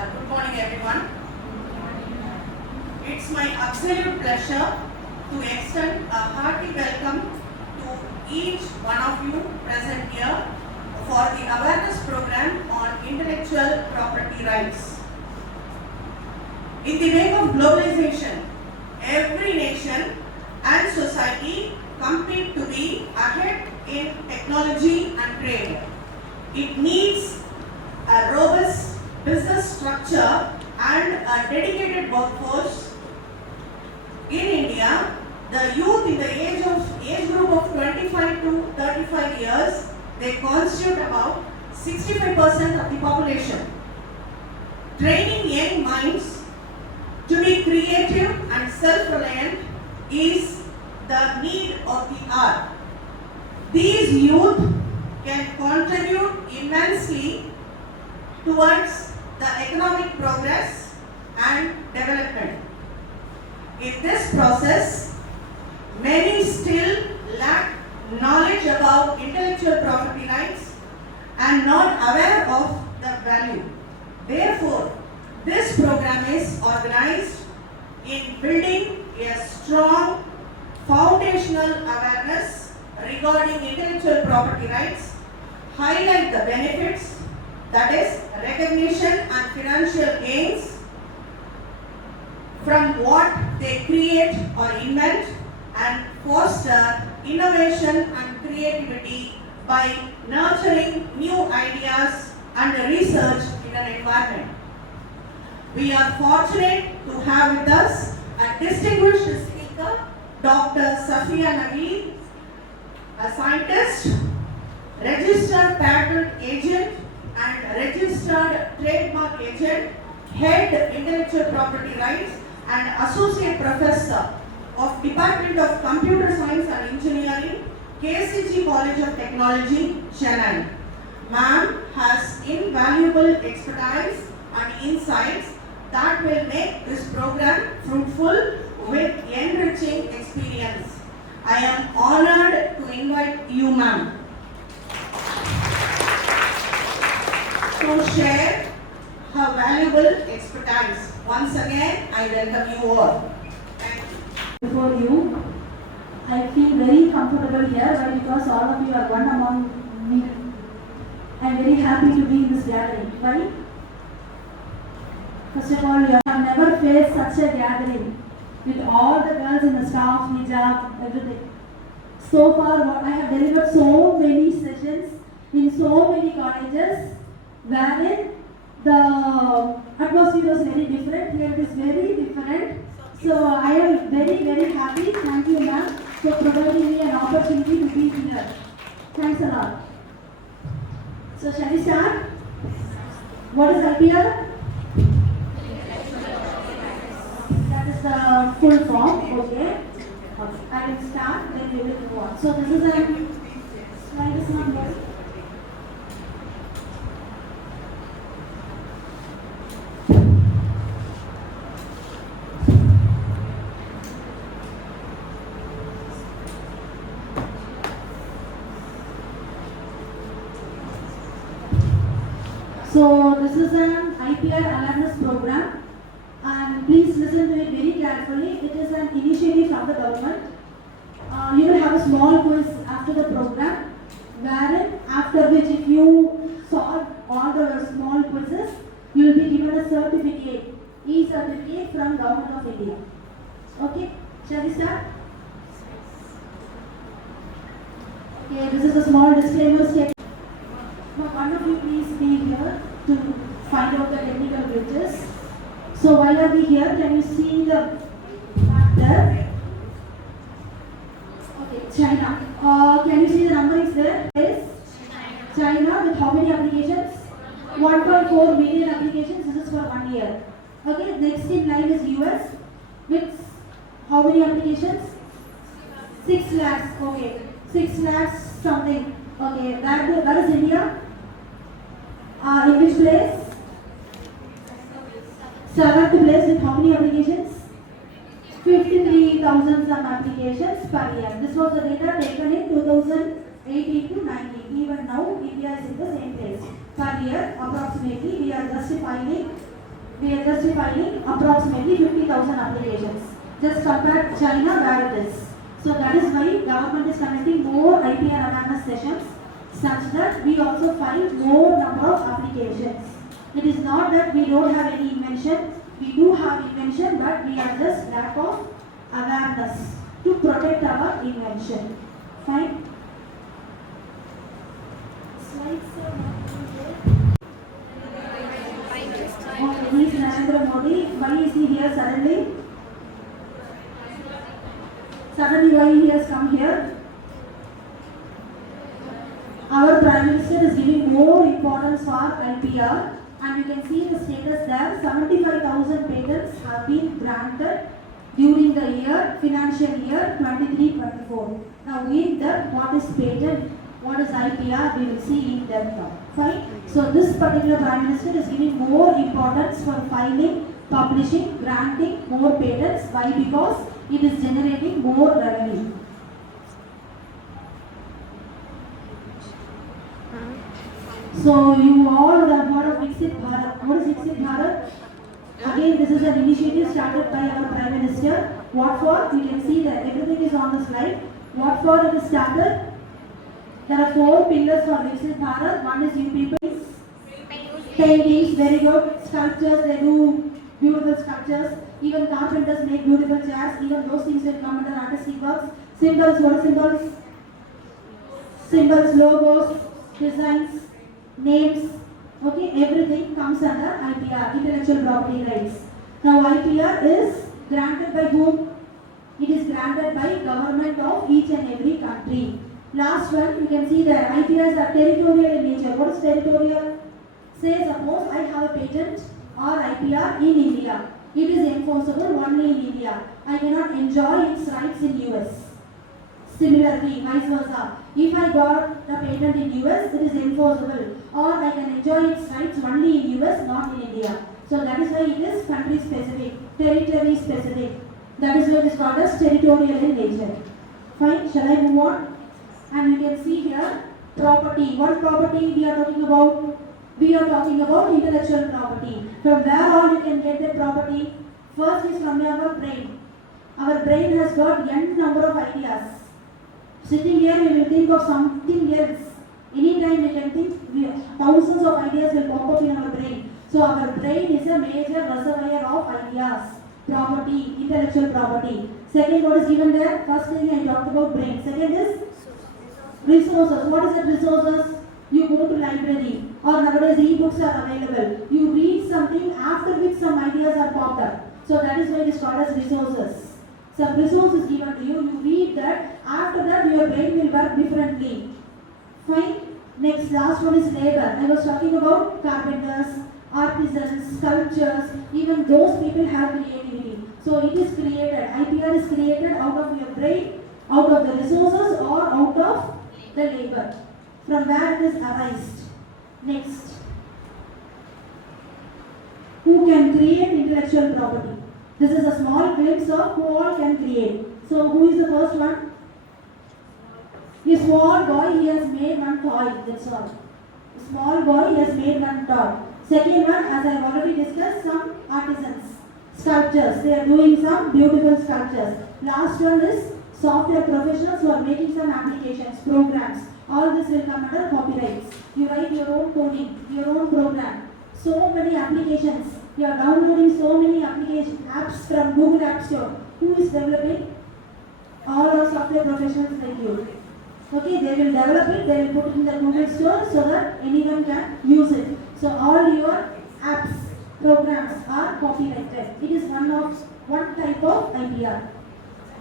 Good morning, everyone. It's my absolute pleasure to extend a hearty welcome to each one of you present here for the awareness program on intellectual property rights. In the wake of globalization, every nation and society compete to be ahead in technology and trade. It needs a robust business structure and a dedicated workforce. In India, the youth in the age group of 25 to 35 years, they constitute about 65% of the population. Training young minds to be creative and self-reliant is the need of the hour. These youth can contribute immensely towards the economic progress and development. In this process, many still lack knowledge about intellectual property rights and not aware of the value. Therefore, this program is organized in building a strong foundational awareness regarding intellectual property rights, highlight the benefits, that is recognition and financial gains from what they create or invent, and foster innovation and creativity by nurturing new ideas and research in an environment. We are fortunate to have with us a distinguished speaker, Dr. Safiya Naveed, a scientist, registered patent agent and registered trademark agent, head intellectual property rights and associate professor of Department of Computer Science and Engineering, KCG College of Technology, Chennai. Ma'am has invaluable expertise and insights that will make this program fruitful with enriching experience. I am honored to invite you, ma'am, to share her valuable expertise. Once again, I welcome you all. Thank you. Before you, I feel very comfortable here, but because all of you are one among me, I am very happy to be in this gathering. Why? First of all, you have never faced such a gathering with all the girls in the staff, hijab, everything. So far, I have delivered so many sessions in so many colleges, wherein the atmosphere was very different. Here it is very different. So I am very, very happy. Thank you, ma'am, for providing me an opportunity to be here. Thanks a lot. So shall we start? What is IPR? That is the full form. Okay. I will start, then we will move on. So this is a slide is not there. So this is an IPR awareness program, and please listen to it very carefully. It is an initiative from the government. You will have a small quiz after the program, wherein after which if you solve all the small quizzes, you will be given a certificate, e-certificate from Government of India. Okay, shall we start? Okay, this is a small disclaimer statement. One of you please be here to find out the technical glitches. So while are we here, can you see the map there? Okay, China. Can you see the number is there? Yes. China with how many applications? 1.4 million applications. This is for 1 year. Okay, next in line is US with how many applications? 6 lakhs. Okay, 6 lakhs something. Okay, where is India? In which place? 7th place with how many applications? 53,000 some applications per year. This was the data taken in 2018 to 19. Even now, India is in the same place. Per year, approximately, we are just filing we are just filing approximately 50,000 applications. Just compare China where it is. So that is why government is conducting more IPR awareness sessions such that we also file more number of applications. It is not that we don't have any invention. We do have invention, but we are just lack of awareness to protect our invention. Fine. Slides are not there. Okay, he is Narendra Modi. Why is he here suddenly? Suddenly why he has come here? Our Prime Minister is giving more importance for IPR, and you can see the status there. 75,000 patents have been granted during the year, financial year 23-24. Now in that, what is patent, what is IPR, we will see in depth now. Fine. So this particular Prime Minister is giving more importance for filing, publishing, granting more patents. Why? Because it is generating more revenue. So you all would have heard of Viksit Bharat. What is Viksit Bharat? Again, this is an initiative started by our Prime Minister. What for? You can see that everything is on the slide. What for it is started? There are 4 pillars for Viksit Bharat. One is you people. Paintings, very good. Sculptures, they do beautiful sculptures. Even carpenters make beautiful chairs. Even those things will come under artistic works. Symbols, what are symbols? Symbols, logos, designs, names. Okay, everything comes under IPR, intellectual property rights. Now IPR is granted by whom? It is granted by government of each and every country. Last one, you can see that IPRs are territorial in nature. What is territorial? Say suppose I have a patent or IPR in India. It is enforceable only in India. I cannot enjoy its rights in US. Similarly, vice versa. If I got the patent in US, it is enforceable, or I can enjoy its rights only in US, not in India. So that is why it is country specific, territory specific. That is why it is called as territorial in nature. Fine, shall I move on? And you can see here, property. What property we are talking about? We are talking about intellectual property. From where all you can get the property? First is from our brain. Our brain has got n number of ideas. Sitting here, we will think of something else. Anytime we can think, thousands of ideas will pop up in our brain. So our brain is a major reservoir of ideas. Property, intellectual property. Second, what is given there? First thing I talked about brain. Second is resources. What is it? Resources? You go to library, or nowadays e-books are available. You read something after which some ideas are popped up. So that is why it is called as resources. Some resource is given to you. You read that. After that, your brain will work differently. Fine. Next, last one is labor. I was talking about carpenters, artisans, sculptors. Even those people have creativity. So it is created. IPR is created out of your brain, out of the resources, or out of the labor. From where it is arised. Next, who can create intellectual property? This is a small glimpse of who all can create. So who is the first one? A small boy, he has made one toy. That's all. A small boy, he has made one toy. Second one, as I have already discussed, some artisans, sculptors. They are doing some beautiful sculptures. Last one is software professionals who are making some applications, programs. All this will come under copyrights. You write your own coding, your own program. So many applications. You are downloading so many apps from Google App Store. Who is developing? All are software professionals like you. Okay, they will develop it, they will put it in the Google Store so that anyone can use it. So all your apps, programs are copyrighted. It is one type of IPR.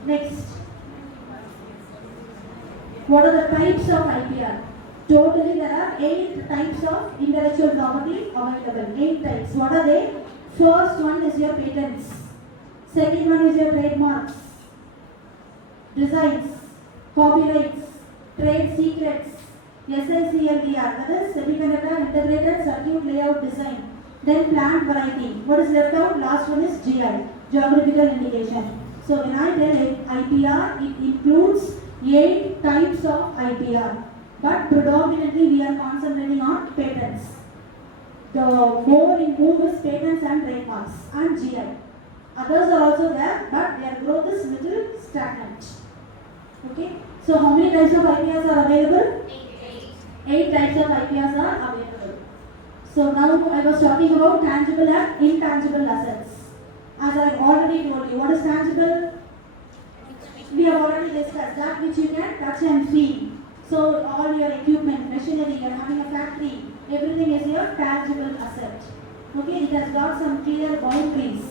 Next. What are the types of IPR? Totally there are 8 types of intellectual property available. 8 types. What are they? First one is your patents. Second one is your trademarks, designs, copyrights, trade secrets, SICLDR, that is semiconductor integrated circuit layout design. Then plant variety. What is left out? Last one is GI, geographical indication. So when I tell IPR, it includes 8 types of IPR, but predominantly we are concentrating on patents. the more in move is patents and trademarks and GI. Others are also there, but their growth is little stagnant. Okay. So how many types of IPRs are available? 8 types of IPRs are available. So now I was talking about tangible and intangible assets. As I have already told you, what is tangible? We have already discussed that which you can touch and feel. So all your equipment, machinery, you are having a factory, everything is your tangible asset. Okay, it has got some clear boundaries.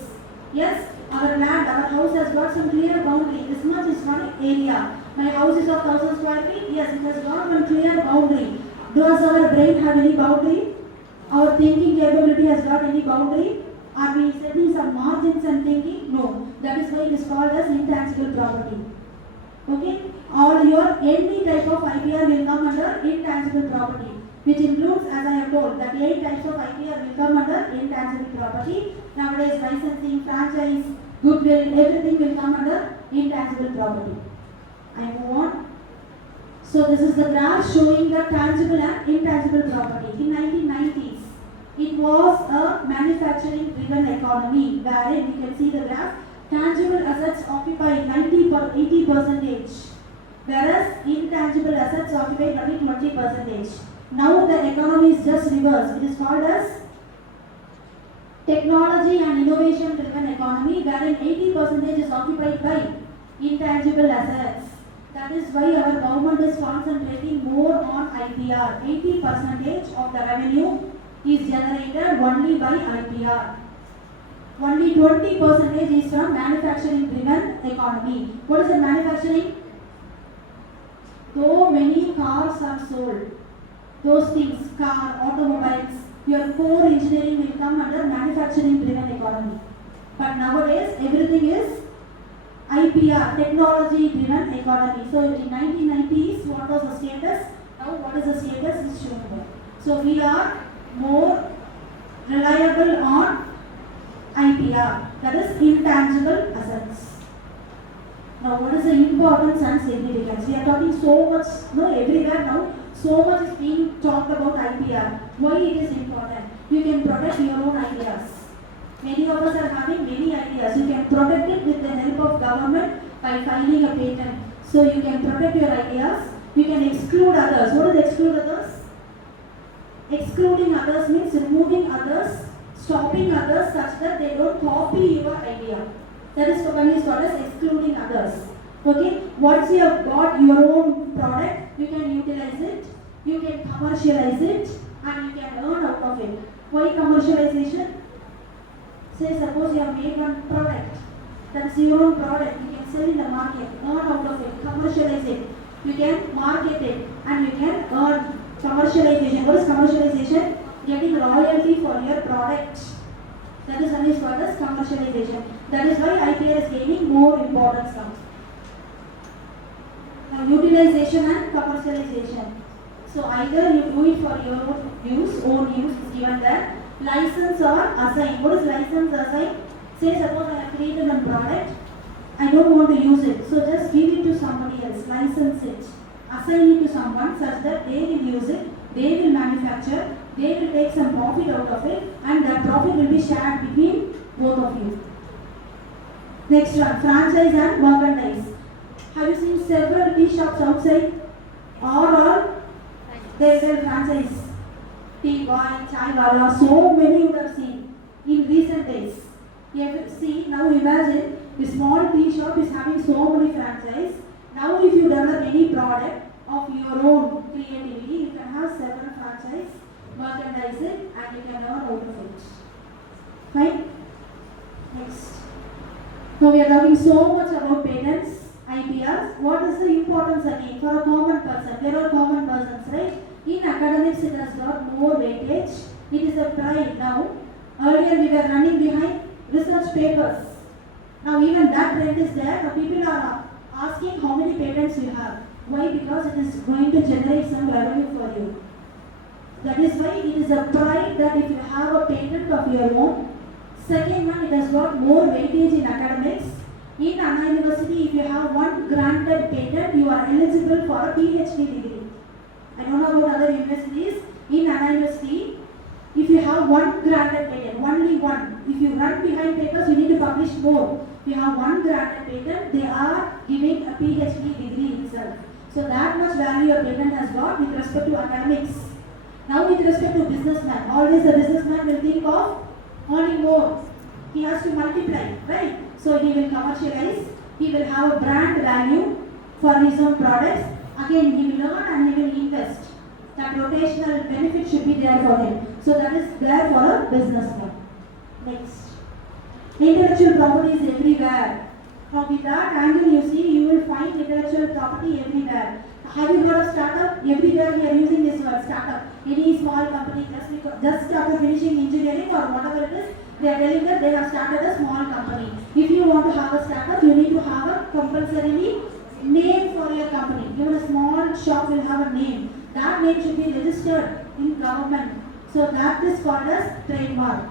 Yes, our land, our house has got some clear boundary. This much is one area. My house is of 1000 square feet. Yes, it has got one clear boundary. Does our brain have any boundary? Our thinking capability has got any boundary? Are we setting some margins and thinking? No. That is why it is called as intangible property. Okay? All your any type of IPR will come under intangible property, which includes, as I have told, that 8 types of IPR will come under intangible property. Nowadays, licensing, franchise, goodwill, everything will come under intangible property. I move on. So this is the graph showing the tangible and intangible property. In 1990s, it was a manufacturing driven economy wherein we can see the graph. Tangible assets occupy 80%, whereas intangible assets occupy only 20%. Now the economy is just reversed. It is called as technology and innovation driven economy wherein 80% is occupied by intangible assets. That is why our government is concentrating more on IPR. 80% of the revenue is generated only by IPR. Only 20% is from manufacturing driven economy. What is the manufacturing? Though many cars are sold, those things, car, automobiles, your core engineering will come under manufacturing driven economy. But nowadays everything is IPR, technology driven economy. So in 1990s, what was the status? Now what is the status is shown here. So we are more reliable on IPR, that is intangible assets. Now what is the importance and significance? We are talking so much, everywhere now, so much is being talked about IPR. Why it is important? You can protect your own ideas. Many of us are having many ideas. You can protect it with the help of government by filing a patent. So you can protect your ideas. You can exclude others. What is exclude others? Excluding others means removing others, stopping others such that they don't copy your idea. That is what is called as excluding others. Okay? Once you have got your own product, you can utilize it, you can commercialize it, and you can earn out of it. Why commercialization? Say suppose you have made one product, that is your own product, you can sell in the market, earn out of it, commercialize it, you can market it, and you can earn commercialization. What is commercialization? Getting royalty for your product. That is called as commercialization. That is why IPR is gaining more importance now. Now utilization and commercialization. So either you do it for your own use is given there. License or assign. What is license assign? Say suppose I have created a product, I don't want to use it, so just give it to somebody else, license it, assign it to someone such that they will use it, they will manufacture, they will take some profit out of it, and that profit will be shared between both of you. Next one, franchise and merchandise. Have you seen several tea shops outside? All they sell franchise. Tea boy, chai wala, so many you have seen in recent days. You have seen, now imagine the small tea shop is having so many franchise. Now if you develop any product of your own creativity, you can have several franchise, merchandise it, and you can earn out of it. Fine? Next. Now we are talking so much about patents, IPRs. What is the importance again for a common person? We are all common persons, right? In academics, it has got more weightage. It is a pride now. Earlier, we were running behind research papers. Now, even that trend is there. Now, people are asking how many patents you have. Why? Because it is going to generate some revenue for you. That is why it is a pride that if you have a patent of your own. Second one, it has got more weightage in academics. In Anna University, if you have one granted patent, you are eligible for a PhD degree. I don't know about other universities. In Anna University, If you have one granted patent, only one. If you run behind papers, you need to publish more. If you have one granted patent, they are giving a PhD degree itself. So that much value your patent has got with respect to academics. Now with respect to businessman, always a businessman will think of earning more. He has to multiply, right? So he will commercialize, he will have a brand value for his own products. Again, he will learn and he will invest. That rotational benefit should be there for him. So that is there for a businessman. Next. Intellectual property is everywhere. Now with that angle you see, you will find intellectual property everywhere. Have you heard of startup? Everywhere we are using this word startup. Any small company just after finishing engineering or whatever it is, they are telling that they have started a small company. If you want to have a startup, you need to have a compulsory name for your company. Even a small shop will have a name. That name should be registered in government. So that is called as trademark.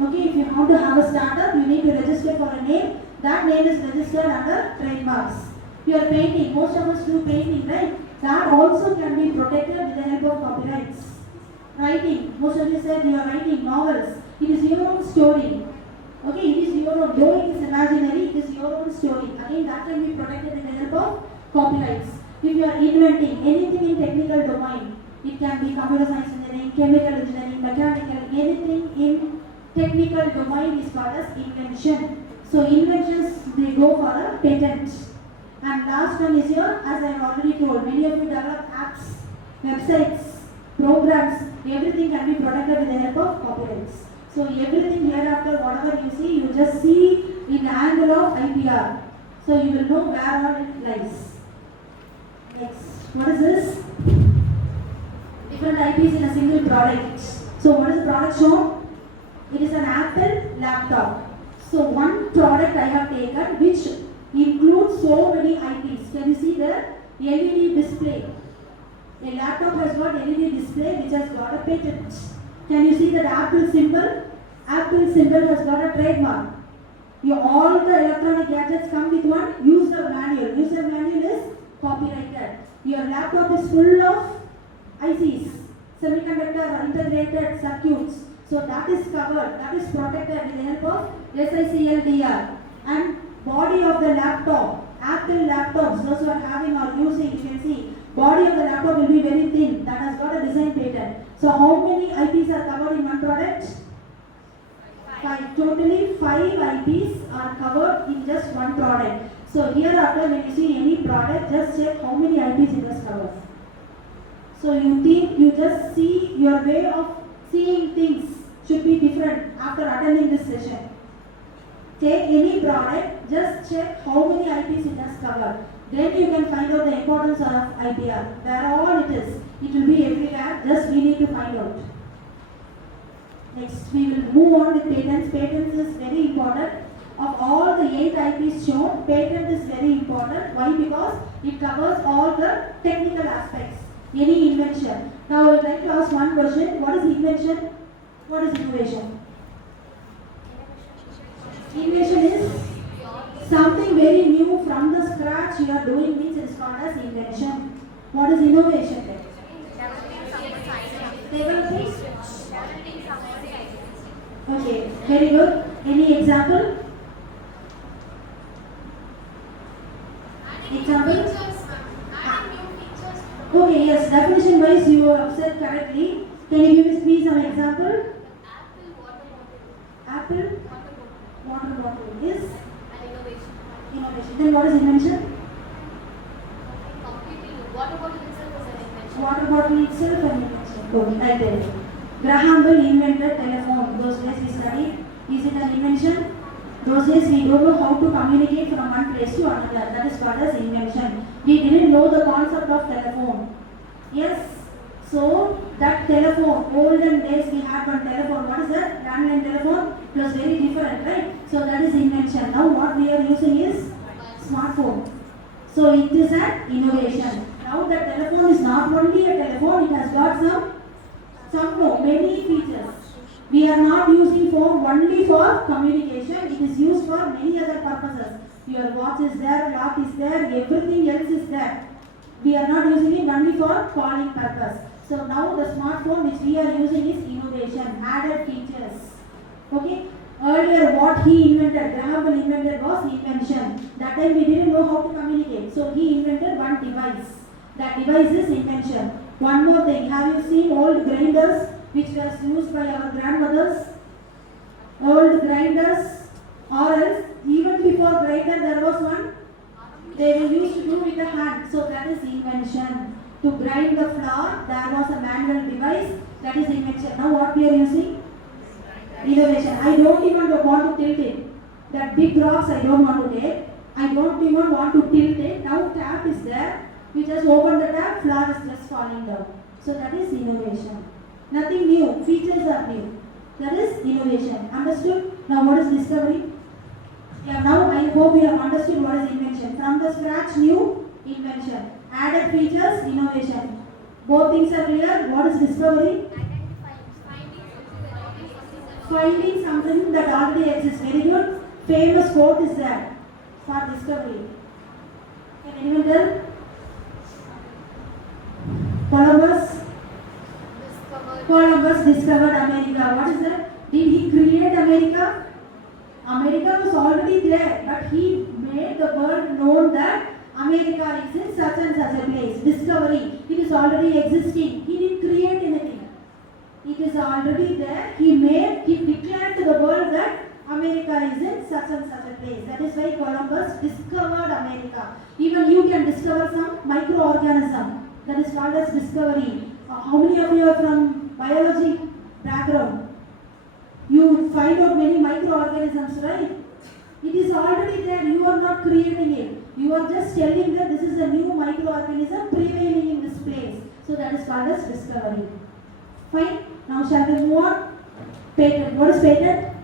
Okay, if you want to have a startup, you need to register for a name. That name is registered under trademarks. You are painting, most of us do painting, right? That also can be protected with the help of copyrights. Writing, most of you said you are writing novels. It is your own story. Okay, it is your own, though it is imaginary, it is your own story. Again, that can be protected with the help of copyrights. If you are inventing anything in technical domain, it can be computer science engineering, chemical engineering, mechanical, anything in technical domain is called as invention. So inventions, they go for a patent. And last one is here, as I have already told, many of you develop apps, websites, programs, everything can be protected with the help of copyrights. So everything hereafter, whatever you see, you just see in the angle of IPR. So you will know where all it lies. Next, what is this? Different IPs in a single product. So what is the product shown? It is an Apple laptop. So one product I have taken which includes so many IPs. Can you see the LED display? A laptop has got LED display which has got a patent. Can you see that Apple symbol? Apple symbol has got a trademark. All the electronic gadgets come with one user manual. User manual is copyrighted. Your laptop is full of ICs, semiconductor integrated circuits. So that is covered, that is protected with the help of SICLDR. And body of the laptop, Apple laptops, those who are having or using, you can see, body of the laptop will be very thin, that has got a design patent. So how many IPs are covered in one product? 5. Totally 5 IPs are covered in just one product. So hereafter when you see any product, just check how many IPs it has covered. So you think, you just see your way of seeing things should be different after attending this session. Take any product, just check how many IPs it has covered. Then you can find out the importance of IPR. Where all it is, it will be everywhere, just we need to find out. Next, we will move on with patents. Patents is very important. Of all the 8 IPs shown, patent is very important. Why? Because it covers all the technical aspects. Any invention. Now I would like to ask one question. What is invention? What is innovation? Invention is something very new from the scratch you are doing, means it is called as invention. What is innovation then? Developing? Okay, very good. Any example? Example? Okay, yes, definition wise you have said correctly. Can you give me some example? Apple water bottle is An innovation. innovation. Then what is invention? Water bottle itself is an invention. Water bottle itself an invention. Okay, I tell you. Graham Bell invented telephone. Those days we studied. Is it an invention? Those days we don't know how to communicate from one place to another. That is called as invention. We didn't know the concept of telephone. Yes. So that telephone, olden days we had one telephone. What is that? Landline telephone. It was very different, right? So that is invention. Now what we are using is smartphone. So it is an innovation. Now the telephone is not only a telephone, it has got many features. We are not using phone only for communication. It is used for many other purposes. Your watch is there, clock is there, everything else is there. We are not using it only for calling purpose. So now the smartphone which we are using is innovation, added features. Okay. Earlier what he invented, Graham Bell invented was invention. That time we didn't know how to communicate. So he invented one device. That device is invention. One more thing, have you seen old grinders which was used by our grandmothers? Old grinders, or else even before grinder there was one. They were used to do with the hand. So that is invention. To grind the flour, there was a manual device. That is invention. Now what we are using? Innovation. I don't even want to tilt it. That big rocks I don't want to take. I don't even want to tilt it. Now tap is there. We just open the tap, flour is just falling down. So that is innovation. Nothing new. Features are new. That is innovation. Understood? Now what is discovery? Yeah, now I hope you have understood what is invention. From the scratch, new invention. Added features, innovation. Both things are clear. What is discovery? Finding something that already exists. Very good. Famous quote is there for discovery. Can anyone tell? Columbus discovered America. What is that? Did he create America? America was already there, but he made the world known that America is in such and such a place. Discovery. It is already existing. He didn't create anything. It is already there. He declared to the world that America is in such and such a place. That is why Columbus discovered America. Even you can discover some microorganism. That is called as discovery. How many of you are from biology background? You find out many microorganisms, right? It is already there. You are not creating it. You are just telling that this is a new microorganism prevailing in this place. So that is called as discovery. Fine. Now shall we move on? Patent. What is patent?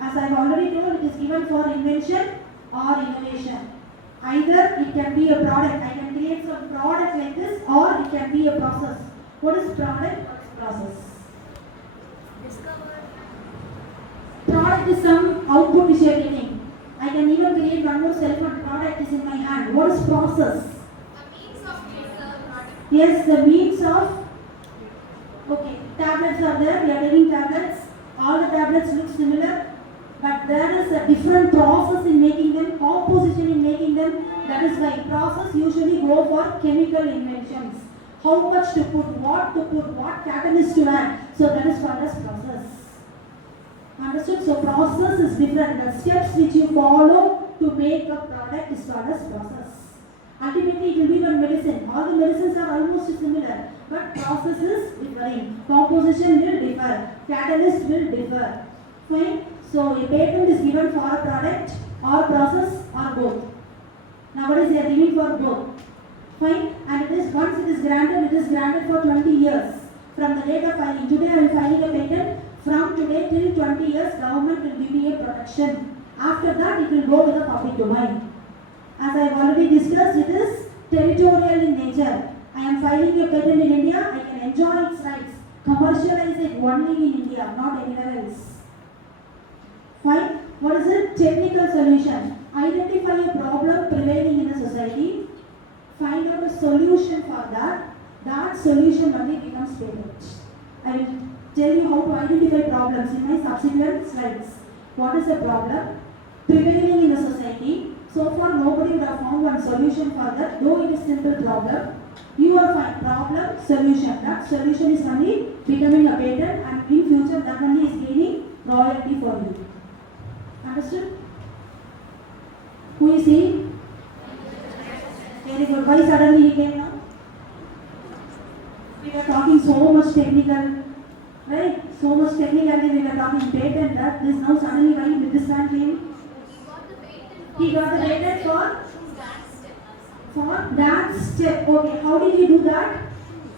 As I have already told, it is given for invention or innovation. Either it can be a product. I can create some product like this, or it can be a process. What is product? What is process? Product is some output which you are getting. I can even create one more cell phone. Product is in my hand. What is process? Yes, the means of. Okay, tablets are there. We are taking tablets. All the tablets look similar, but there is a different process in making them, composition in making them. That is why process usually go for chemical inventions. How much to put, what catalyst to add. So that is called as process. Understood? So process is different. The steps which you follow to make a product is called as process. Ultimately, it will be one medicine. All the medicines are almost similar, but process is differing. Composition will differ. Catalyst will differ. Fine. So a patent is given for a product or process or both. Nowadays they are giving for both. Fine. And it is once it is granted for 20 years from the date of filing. Today I am filing a patent. From today till 20 years, government will give me a protection. After that, it will go to the public domain. As I have already discussed, it is territorial in nature. I am filing a patent in India, I can enjoy its rights. Commercialize it only in India, not anywhere else. Fine. What is it? Technical solution. Identify a problem prevailing in a society. Find out a solution for that. That solution only becomes patent. I will tell you how to identify problems in my subsequent slides. What is the problem prevailing in the society? So far nobody would have found one solution for that, though it is simple problem. You are fine. Problem, solution. That solution is only becoming a patent, and in future that only is gaining royalty for you. Understood? Who is he? Very good. Why suddenly he came now? We were talking so much technical, right? So much technically we were talking patent, that this now suddenly why this man came? He got the patent for dance step. Okay, how did he do that?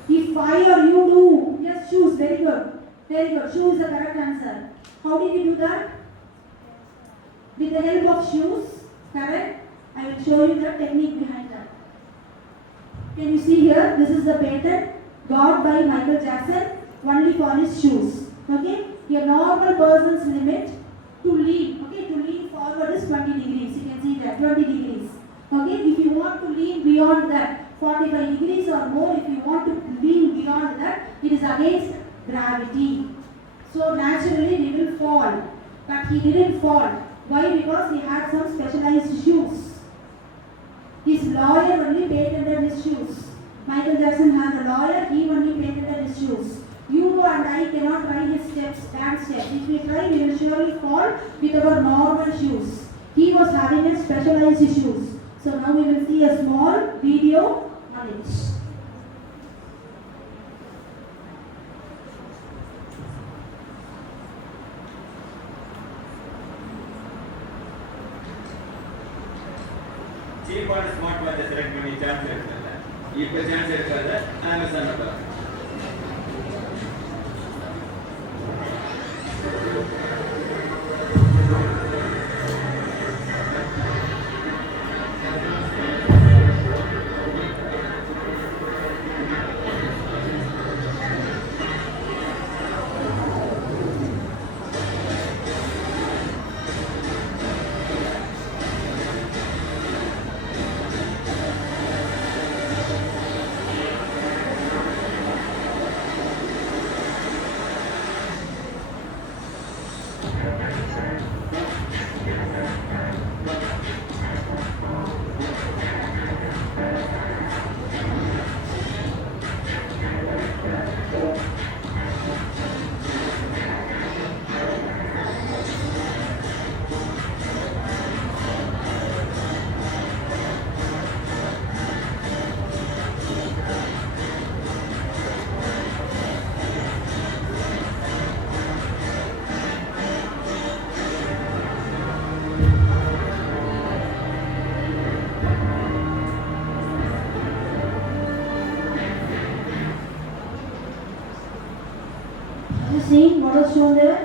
If I or you do, yes, shoes, very good. Very good. Shoe is the correct answer. How did he do that? With the help of shoes, correct? I will show you the technique behind that. Can you see here? This is the patent got by Michael Jackson only for his shoes. Okay? A normal person's limit to lean. Okay, to lean forward is 20 degrees. You can see that 20 degrees. Okay, if you want to lean beyond that, 45 degrees or more. If you want to lean beyond that, it is against gravity. So naturally we will fall. But he didn't fall. Why? Because he had some specialized shoes. His lawyer only patented his shoes. Michael Jackson had a lawyer, he only patented his shoes. You and I cannot try his steps, dance steps. If we try, we will surely fall with our normal shoes. He was having a specialized shoes. So now we will see a small video on it. Cheap and smart watch select பண்ணி chance எடுக்கல. இப்போ chance எடுக்கிறது Amazon ல. See what was shown there?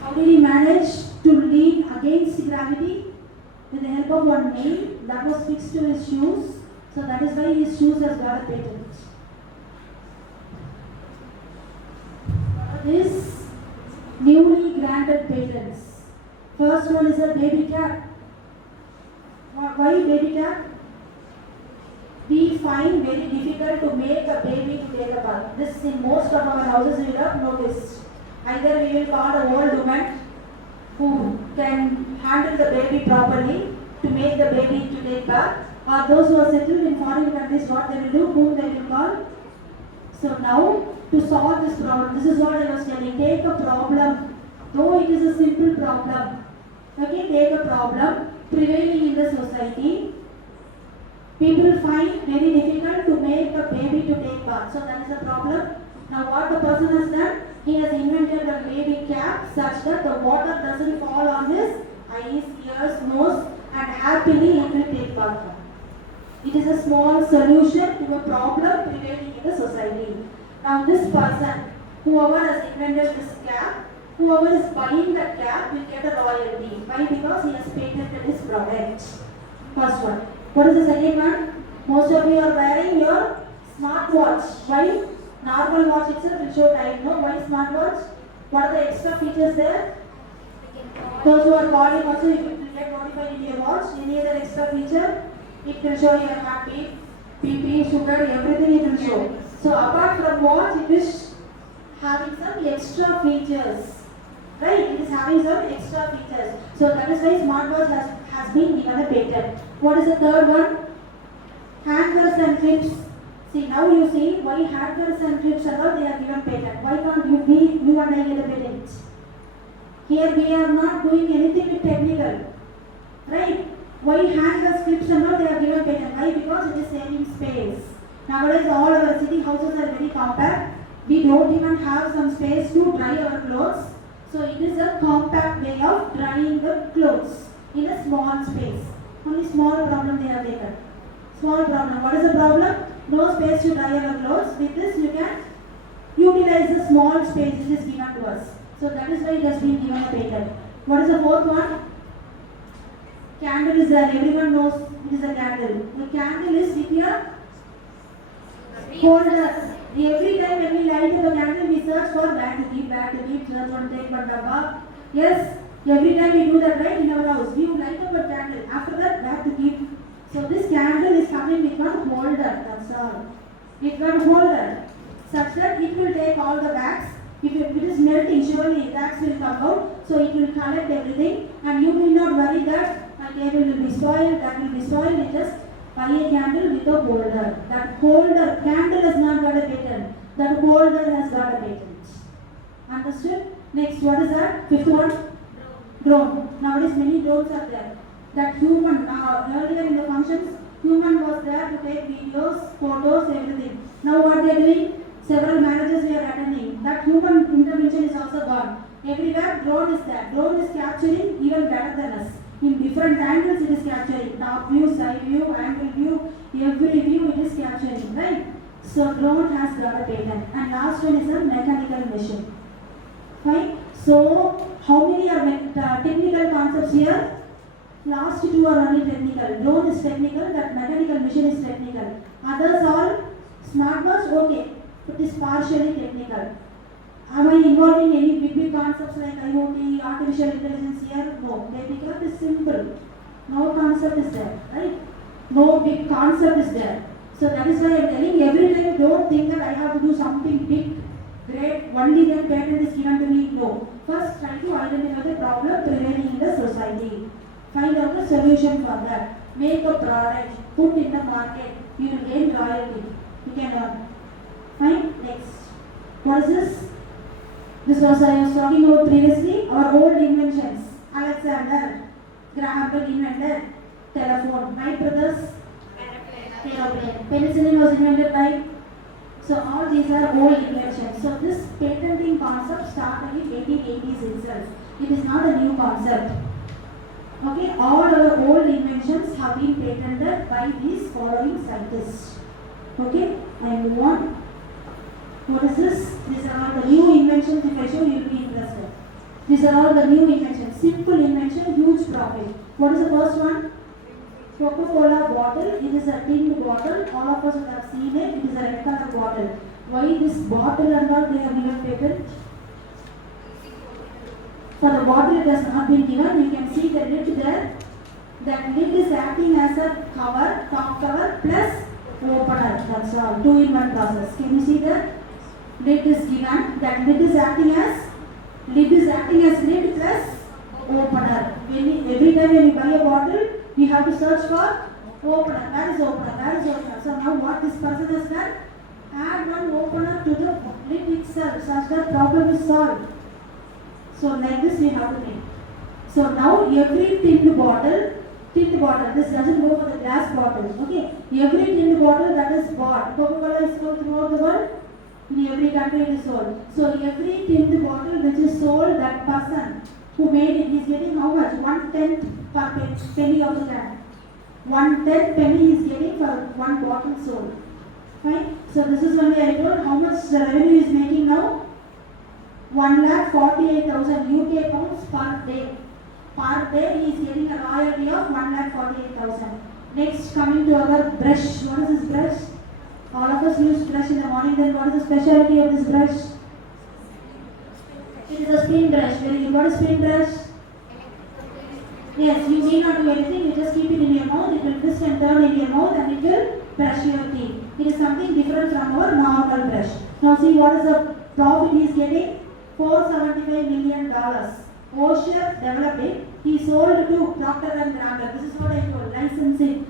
How did he manage to lean against gravity with the help of one nail that was fixed to his shoes? So that is why his shoes has got a patent. This newly granted patents. First one is a baby cap. Why baby cap? We find very difficult to make a baby to take a bath. This in most of our houses we have noticed. Either we will call a old woman who can handle the baby properly to make the baby to take bath, or those who are settled in foreign countries, what they will do, whom they will call. So now to solve this problem, this is what I was telling. Take a problem, though it is a simple problem. Okay, take a problem prevailing in the society. People find very difficult to make a baby to take bath. So that is a problem. Now what the person has done, he has invented a baby cap such that the water doesn't fall on his eyes, ears, nose, and happily he will take bath. It is a small solution to a problem prevailing in the society. Now this person, whoever has invented this cap, whoever is buying that cap will get a royalty. Why? Because he has patented his product. First one. What is the second one? Most of you are wearing your smartwatch. Why? Normal watch itself will show time. No? Why smartwatch? What are the extra features there? Those who are calling also, you will get notified in your watch. Any other extra feature? It will show your heartbeat, BP, sugar, everything it will show. So apart from watch, it is having some extra features. Right? It is having some extra features. So that is why smartwatch has been given a patent. What is the third one? Hangers and clips. See, now you see why hangers and clips are all they are given patent. Why can't you and I get a patent? Here we are not doing anything with technical. Right? Why hangers, clips and all they are given patent? Why? Because it is saving space. Nowadays all our city houses are very compact. We don't even have some space to dry our clothes. So it is a compact way of drying the clothes in a small space. Only small problem they have taken. Small problem. What is the problem? No space to dry our clothes. With this you can utilize the small space which is given to us. So that is why it has been given a patent. What is the fourth one? Candle is there. Everyone knows it is a candle. The candle is with your holder. Every time when we light up a candle, we search for bad to keep, search one take one dabba. Yes, every time we do that, right, in our house. We light up a candle. After that, bad to keep, So this candle is coming with one holder, that's all. With one holder, such that it will take all the wax. If it is melting, surely wax will come out. So it will collect everything, and you will not worry that my cable will be spoiled, that will be spoiled. You just buy a candle with a holder. That holder, candle has not got a patent. That holder has got a patent. Understood? Next, what is that? Fifth one? Drone. Nowadays many drones are there. That human, earlier in the functions, human was there to take videos, photos, everything. Now what they are doing? Several marriages we are attending. That human intervention is also gone. Everywhere drone is there. Drone is capturing even better than us. In different angles it is capturing. Top view, side view, angle view, every view it is capturing, right? So drone has got a patent. And last one is a mechanical machine. Fine. So how many are technical concepts here? Last two are only technical. Drone is technical, that mechanical machine is technical. Others all smart words, okay. It is partially technical. Am I involving any big concepts like IoT, artificial intelligence here? No. They become is simple. No concept is there, right? No big concept is there. So that is why I am telling every time, don't think that I have to do something big, great, only then patent is given to me. No. First try to identify the problem prevailing in the society. Find out the solution for that. Make a product, put in the market, you will gain royalty. You can earn. Fine? Next. What is this? This was I was talking about previously, our old inventions. Alexander Graham Bell invented telephone. Wright brothers, aeroplane. Penicillin was invented by. So all these are old inventions. So this patenting concept started in 1880s itself. It is not a new concept. Okay, all our old inventions have been patented by these following scientists. Okay, I move on. What is this? These are all the new inventions. If I show you will be interested. These are all the new inventions. Simple invention, huge profit. What is the first one? Coca-Cola bottle. It is a tin bottle. All of us would have seen it. It is a red color bottle. Why this bottle and all they have given patent? For the bottle it has not been given. You can see the lid there. That lid is acting as a cover, top cover plus opener. That's all. 2-in-1 process. Can you see that? Lid is given. That lid is acting as lid plus opener. Every time when you buy a bottle, you have to search for opener. Where is opener? Where is opener? So now what this person has done? Add one opener to the lid itself such that problem is solved. So like this we have to make. So now every tinned bottle, this doesn't go for the glass bottle, okay? Every tinned bottle that is bought, Coca-Cola is sold throughout the world, in every country it is sold. So every tinned bottle which is sold, that person who made it is getting how much? 1/10 per penny of the can. 1/10 penny he is getting for one bottle sold. Fine? So this is only I told how much the revenue is making now. 1,48,000 UK pounds per day. Per day he is getting a royalty of 1,48,000. Next, coming to our brush. What is this brush? All of us use brush in the morning. Then what is the specialty of this brush? It is a spin brush. Very good. What is spin brush? Yes, you need not do anything. You just keep it in your mouth. It will twist and turn in your mouth and it will brush your teeth. It is something different from our normal brush. Now see what is the profit he is getting? $475 million. Osher developed it. He sold to Procter and Gamble. This is what I told. Licensing.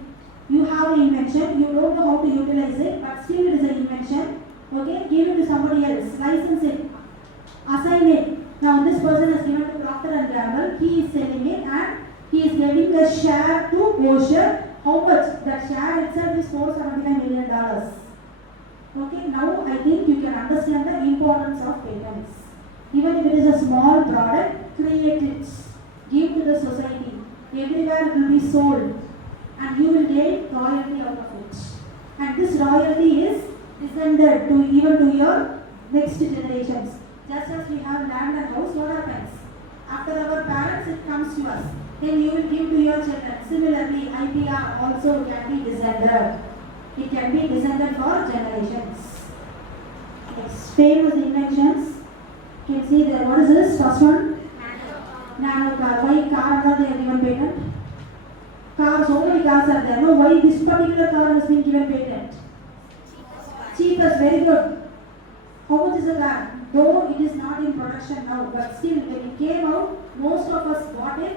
You have an invention. You don't know how to utilize it, but still it is an invention. Okay, give it to somebody else. License it. Assign it. Now this person is given to Procter and Gamble. He is selling it and he is getting a share to Osher. How much? That share itself is $475 million. Okay, now I think you can understand the importance of patents. Even if it is a small product, create it, give to the society. Everywhere it will be sold and you will gain royalty out of it. And this royalty is descended to even to your next generations. Just as we have land and house, what happens? After our parents, it comes to us. Then you will give to your children. Similarly, IPR also can be descended. It can be descended for generations. Next, famous inventions. You can see there. What is this? First one? Nano car. Why car? They have given patent. cars, so many cars are there. No, why this particular car has been given patent? Cheapest, very good. How much is the car? Though it is not in production now, but still when it came out, most of us bought it.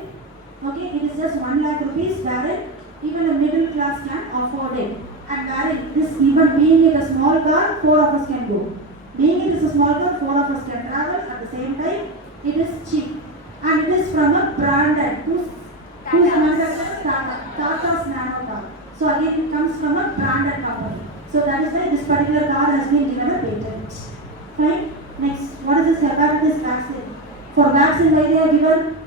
Okay, it is just 1 lakh rupees, wherein even a middle class can afford it. And wherein this, even being it a small car, 4 of us can go. Being it is a small car, 4 of us can travel. At the same time, it is cheap. And it is from a branded, whose manufacturer? Tata's Nano car. So again, it comes from a branded company. So that is why this particular car has been given a patent. Fine. Next, what is this hepatitis vaccine? For vaccine, why they are given?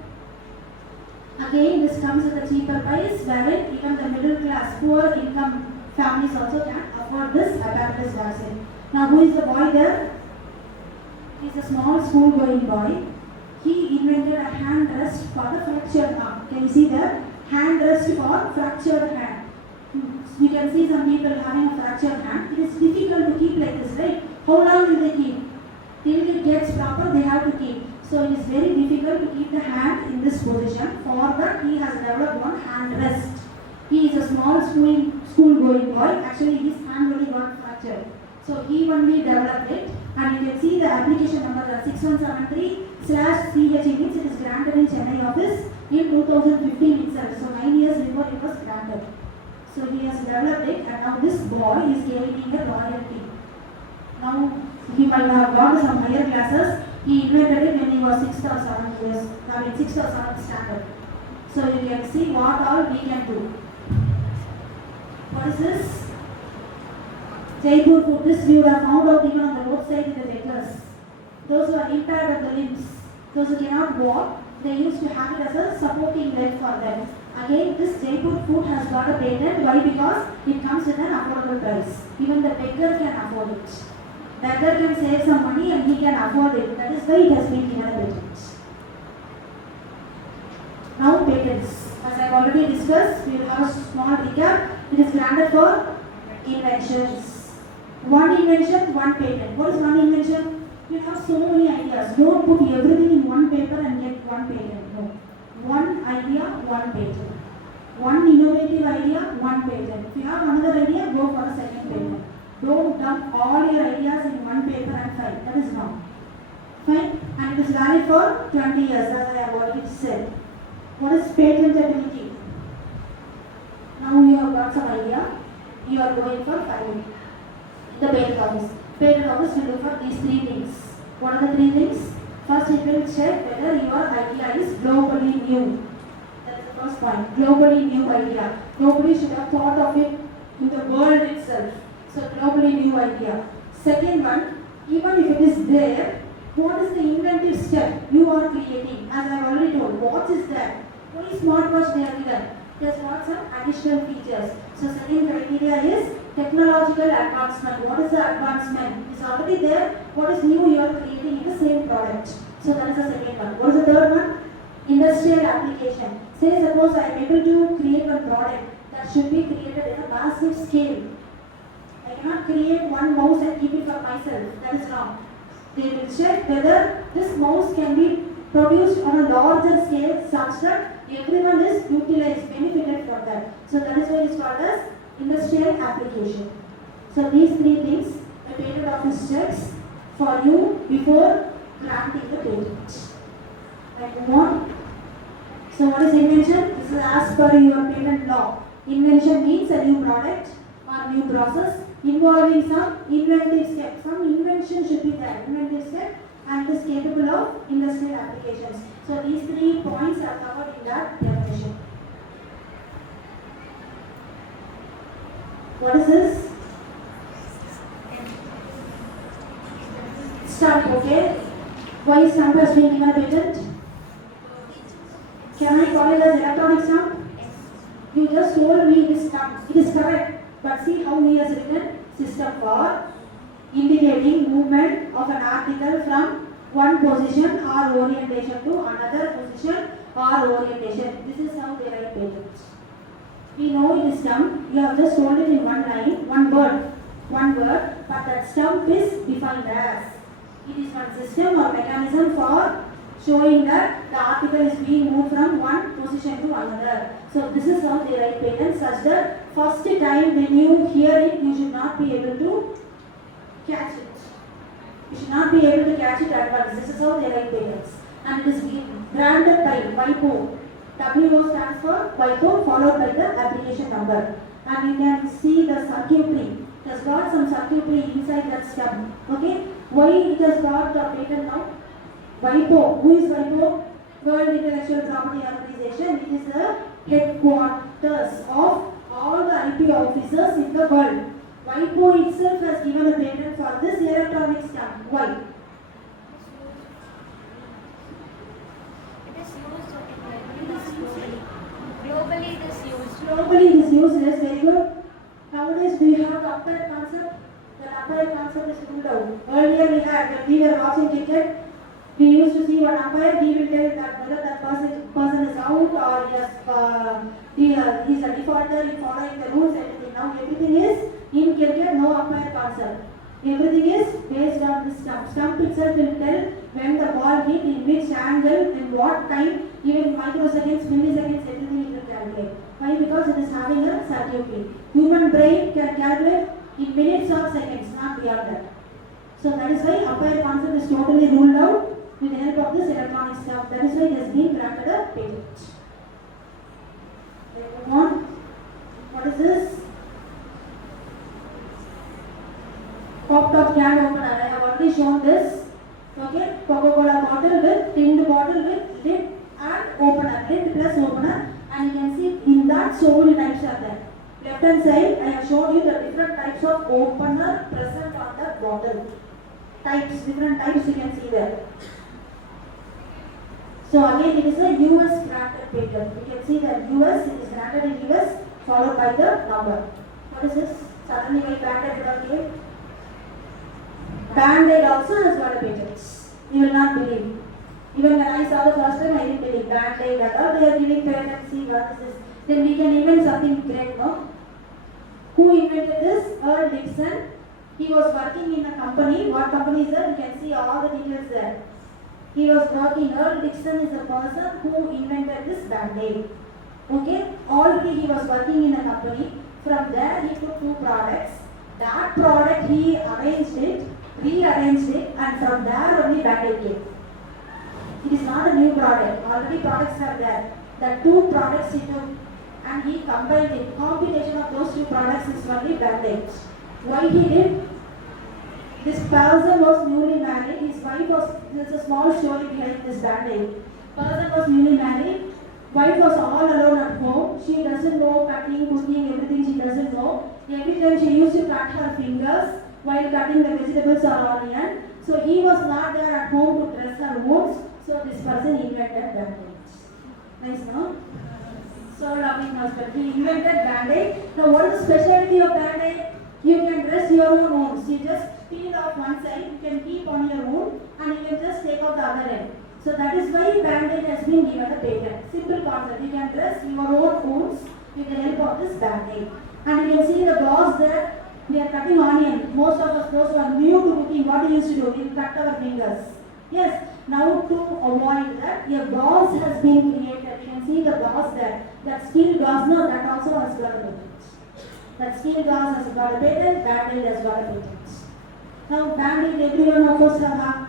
Again, this comes with a cheaper price, wherein even the middle class, poor income families also can afford this hepatitis vaccine. Now, who is the boy there? He is a small school going boy. He invented a hand rest for the fractured arm. Can you see that? Hand rest for fractured hand. You can see some people having a fractured hand. It is difficult to keep like this, right? How long will they keep? Till it gets proper, they have to keep. So it is very difficult to keep the hand in this position. For that, he has developed one hand rest. He is a small school going boy. Actually, his hand only got fractured. So he only developed it. And you can see the application number 6173/CH means it is granted in Chennai office in 2015 itself. So 9 years before it was granted. So he has developed it, and now this boy is gaining a royalty. Now he might have gone to some higher classes. He invented it when he was 6th or 7th years, 6th or 7th standard. So you can see what all we can do. What is this? Jaipur food. This we would have found out even on the roadside in the beggars. Those who are impaired of the limbs, those who cannot walk, they used to have it as a supporting leg for them. Again, this Jaipur food has got a patent. Why? Because it comes with an affordable price. Even the beggar can afford it. Beggar can save some money and he can afford it. That is why it has been given a patent. Now patents. As I have already discussed, we will have a small recap. It is granted for inventions. One invention, one patent. What is one invention? You have so many ideas. Don't put everything in one paper and get one patent. No. One idea, one patent. One innovative idea, one patent. If you have another idea, go for a second patent. Don't dump all your ideas in one paper and file. That is wrong. Fine? And it is valid for 20 years, as I have already said. What is patentability? Now you have got some idea. You are going for filing. The patent office. Patent office will look for these 3 things. What are the 3 things? First, it will check whether your idea is globally new. That is the first point. Globally new idea. Nobody should have thought of it in the world itself. So, globally new idea. Second one, even if it is there, what is the inventive step you are creating? As I have already told, what is that? Only smartwatch they are given. Just got some additional features. So, second criteria is technological advancement. What is the advancement? It is already there. What is new you are creating in the same product? So that is the second one. What is the third one? Industrial application. Say suppose I am able to create a product that should be created in a massive scale. I cannot create one mouse and keep it for myself. That is wrong. They will check whether this mouse can be produced on a larger scale such that everyone is utilized, benefited from that. So that is why it is called as industrial application. So these 3 things the patent office checks for you before granting the patent. Right, move on. So what is invention? This is as per your patent law. Invention means a new product or new process involving some inventive step. Some invention should be there, inventive step, and it is capable of industrial applications. So these 3 points are covered in that definition. What is this? Stamp, okay. Why stamp has been given a patent? Can I call it as electronic stamp? You just told me this stamp. It is correct. But see how he has written system for indicating movement of an article from one position or orientation to another position or orientation. This is how they write patents. We know it is stump. You have just told it in one line, one word, but that stump is defined as it is one system or mechanism for showing that the article is being moved from one position to another. So this is how they write patents, such that first time when you hear it, you should not be able to catch it. You should not be able to catch it at once. This is how they write patents. And it is branded by WIPO. WO stands for WIPO, followed by the application number. And you can see the circuitry. It has got some circuitry inside that stem. Okay? Why it has got the patent now? WIPO. Who is WIPO? World Intellectual Property Organization. It is the headquarters of all the IP officers in the world. WIPO itself has given a patent for this electronic stamp. Why? It is used globally. Globally it is used. Globally it is used. Yes, very good. Nowadays we have the umpire concept. The umpire concept is ruled out. Earlier we had, when we were watching cricket, we used to see one umpire, he will tell that whether that person is out or he is a defaulter in following the rules, everything. Now everything is in cricket, no umpire concept. Everything is based on this stump. Stump itself will tell when the ball hit, in which angle, in what time, even microseconds, milliseconds, everything it will calculate. Why? Because it is having a circuitry. Human brain can calculate in minutes or seconds, not beyond that. So that is why umpire concept is totally ruled out with the help of this electronic stamp. That is why it has been granted a patent. Move on. What is this? Pop top can opener. I have already shown this. Okay, Coca-Cola bottle with tinned bottle with lid and opener. Lid plus opener. And you can see in that so many types are there. Left hand side, I have shown you the different types of opener present on the bottle. Types, different types you can see there. So again, it is a US granted patent. You can see that US, it is granted in US, followed by the number. What is this? Suddenly my Band-Aid came. Band-Aid also has got a patent. You will not believe. Even when I saw the first time, I didn't believe. Band-Aid and all, they are giving patents. See, what is this? Then we can invent something great, no? Who invented this? Earl Dixon. He was working in a company. What company is that? You can see all the details there. He was working. Earl Dixon is the person who invented this Band-Aid. Okay? Already he was working in a company. From there he took two products. That product he arranged it, rearranged it, and from there only Band-Aid came. It is not a new product. Already products are there. The two products he took and he combined it. Combination of those two products is only Band-Aid. Why he did? This person was newly married. His wife was, there's a small story behind this Band-Aid. Person was newly married. Wife was all alone at home. She doesn't know cutting, cooking, everything she doesn't know. Every time she used to cut her fingers while cutting the vegetables or onion. So he was not there at home to dress her wounds. So this person invented Band-Aid. Nice, no? So loving husband. He invented Band-Aid. Now what is the specialty of Band-Aid? You can dress your own wounds. You just peel off one side, you can keep on your wound and you can just take out the other end. So that is why Band-Aid has been given a patent. Simple concept. You can dress your own wounds with the help of this Band-Aid. And you can see the gauze there. We are cutting onion. Most of us, those who are new to cooking, what we used to do? We cut our fingers. Yes. Now to avoid that, a gauze has been created. You can see the gauze there. That steel gauze, no, that also has got a patent. That steel gauze has got a patent. Band-Aid has got a patent. Now Band-Aid, everyone of us have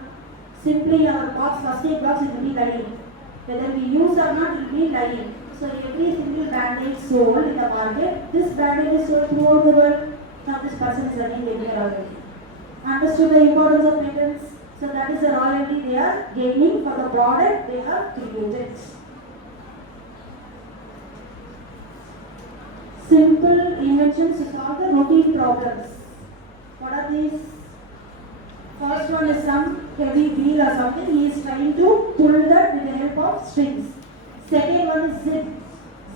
simply our box, first aid box, it will be lying. Whether we use or not, it will be lying. So every single Band-Aid sold in the market, this Band-Aid is sold throughout the world. Now this person is running here already. Understood the importance of patents? So that is the royalty they are gaining for the product they have created. Simple inventions to solve the routine problems. What are these? First one is some heavy wheel or something. He is trying to pull that with the help of strings. Second one is zip.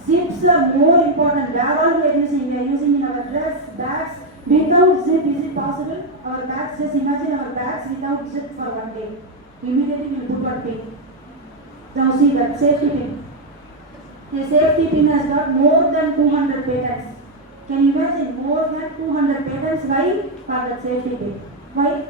Zips are more important. Where all we are using? We are using in our dress, bags. Without zip, is it possible? Our bags, just imagine our bags without zip for one day. Immediately we will put one pin. Now see that safety pin. The safety pin has got more than 200 patents. Can you imagine? More than 200 patents. Why? For that safety pin. Why?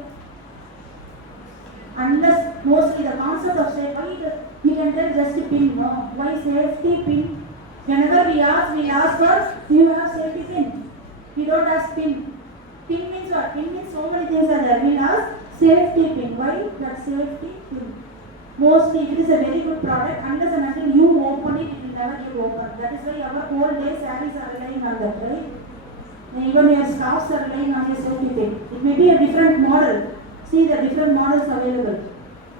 Unless mostly the concept of safety, we can tell just a pin, no. Why safety pin? Whenever we ask for, do you have safety pin? We don't ask pin. Pin means what? Pin means so many things are there. We ask safety pin. Why? That safety pin. Mostly if it is a very good product, unless and until you open it, it will never get open. That is why our whole day sarees are relying on that, right? Even your scarves are relying on your safety pin. It may be a different model. See the different models available.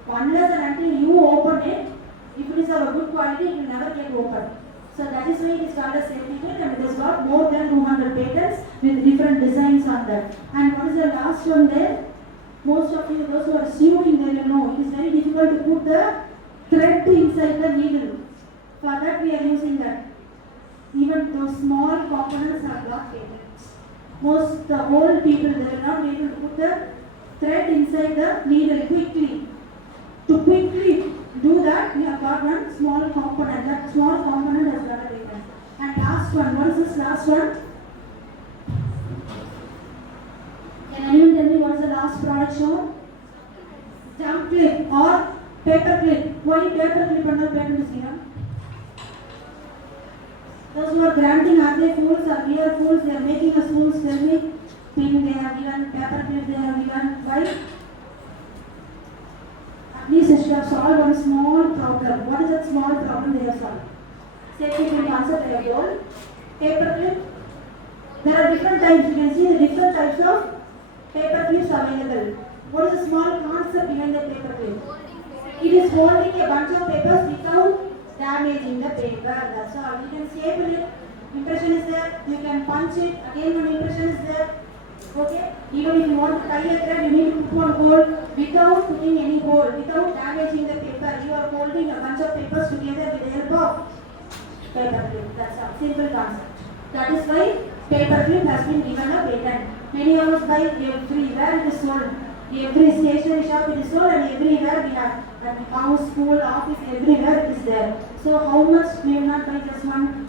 Unless and until you open it, if it is of a good quality, it will never get open. So that is why it is called a safety pin, and it has got more than 200 patents with different designs on that. And what is the last one there? Most of you, those who are sewing, they will know it is very difficult to put the thread inside the needle. For that we are using that. Even those small components are not patents. Most the old people, they will not be able to put the thread inside the needle quickly. To quickly do that, we have got one small component. That small component has got a patent. And last one, what is this last one? Can anyone tell me what is the last product shown? Jump clip or paper clip. Why paper clip and not patent is here? Those who are granting, are they fools or we are fools? They are making us fools. Tell me. Pin they have given, paper clip they have given. Why? At least they should have solved one small problem. What is that small problem they have solved? Safety pin concept they have told. Paper clip. There are different types. You can see the different types of paper clips available. What is the small concept behind the paper clip? It is holding a bunch of papers without damaging the paper. That's all. You can staple it. Impression is there. You can punch it. Again, one impression is there. Okay. Even if you want to tie a thread, you need to put one hole without putting any hole, without damaging the paper. You are holding a bunch of papers together with the help of paper clip. That's all. Simple concept. That is why paper clip has been given a patent. Many of us buy everywhere it is sold. Every stationery shop it is sold, and everywhere we have. At house, school, office, everywhere it is there. So how much we will not buy just one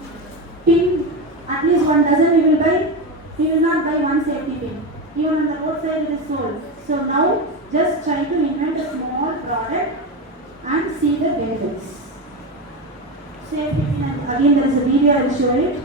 pin? At least one dozen we will buy. We will not buy one safety pin. Even on the roadside it is sold. So now just try to invent a small product and see the benefits. Safety pin, and again there is a video, I will show it.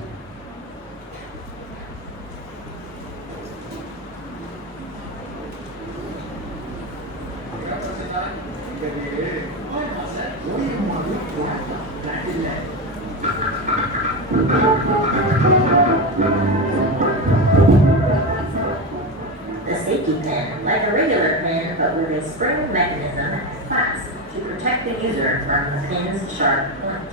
The safety pin, like a regular pin but with a spring mechanism and clasp to protect the user from the pin's sharp point.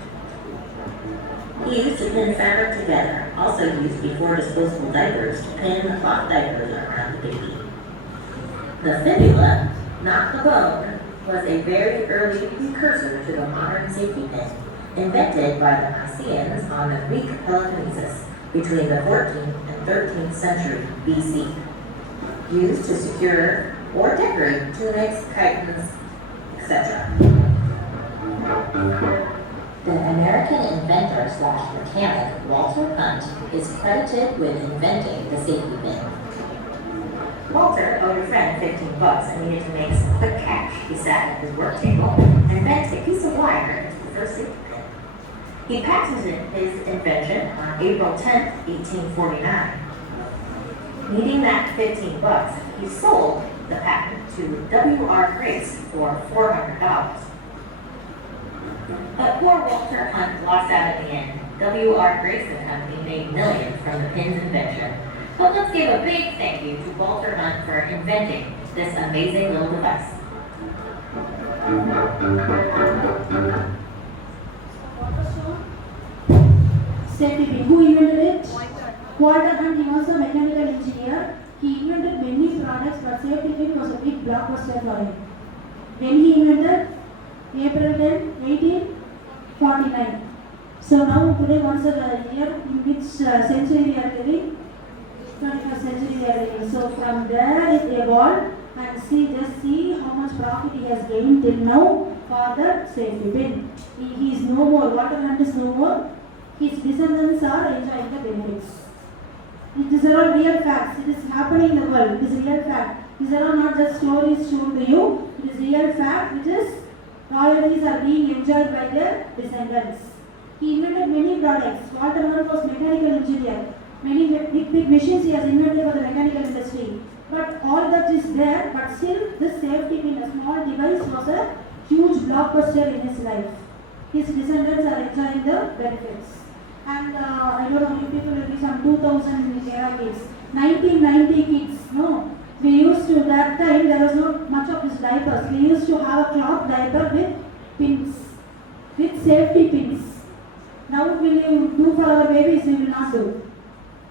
Used to pin fabric together, also used before disposable diapers to pin cloth diapers around the baby. The fibula, not the bone, was a very early precursor to the modern safety pin, invented by the Mycenaeans on the Greek Peloponnesus between the 14th and 13th century BC. Used to secure or decorate tunics, chitons, etc. The American inventor / mechanic Walter Hunt is credited with inventing the safety pin. Walter owed a friend $15 and needed to make some quick cash. He sat at his work table and bent a piece of wire into the first safety pin. He patented his invention on April 10, 1849. Needing that $15, he sold the patent to W.R. Grace for $400. But poor Walter Hunt lost out in the end. W.R. Grace and Company made millions from the pin's invention. But let's give a big thank you to Walter Hunt for inventing this amazing little device. Safety pin. Who invented it? Walter Hunt. He was a mechanical engineer. He invented many products, but safety pin was a big blockbuster for him. When he invented? April 10, 1849. So now today, what is the year? In which century we are living? 21st century we are living. So from there it evolved, and just see how much profit he has gained till now for the safety pin. He is no more. Walter Hunt is no more. His descendants are enjoying the benefits. These are all real facts. It is happening in the world. It is real fact. These are all not just stories shown to you. It is real fact which is royalties are being enjoyed by their descendants. He invented many products. Walter Murphy was mechanical engineer. Many big machines he has invented for the mechanical industry. But all that is there, but still this safety pin, a small device, was a huge blockbuster in his life. His descendants are enjoying the benefits. And I don't know, you people will be some 2000 era kids. 1990 kids, no. We used to, that time there was not much of these diapers. We used to have a cloth diaper with pins, with safety pins. Now will you do for our babies? We will not do.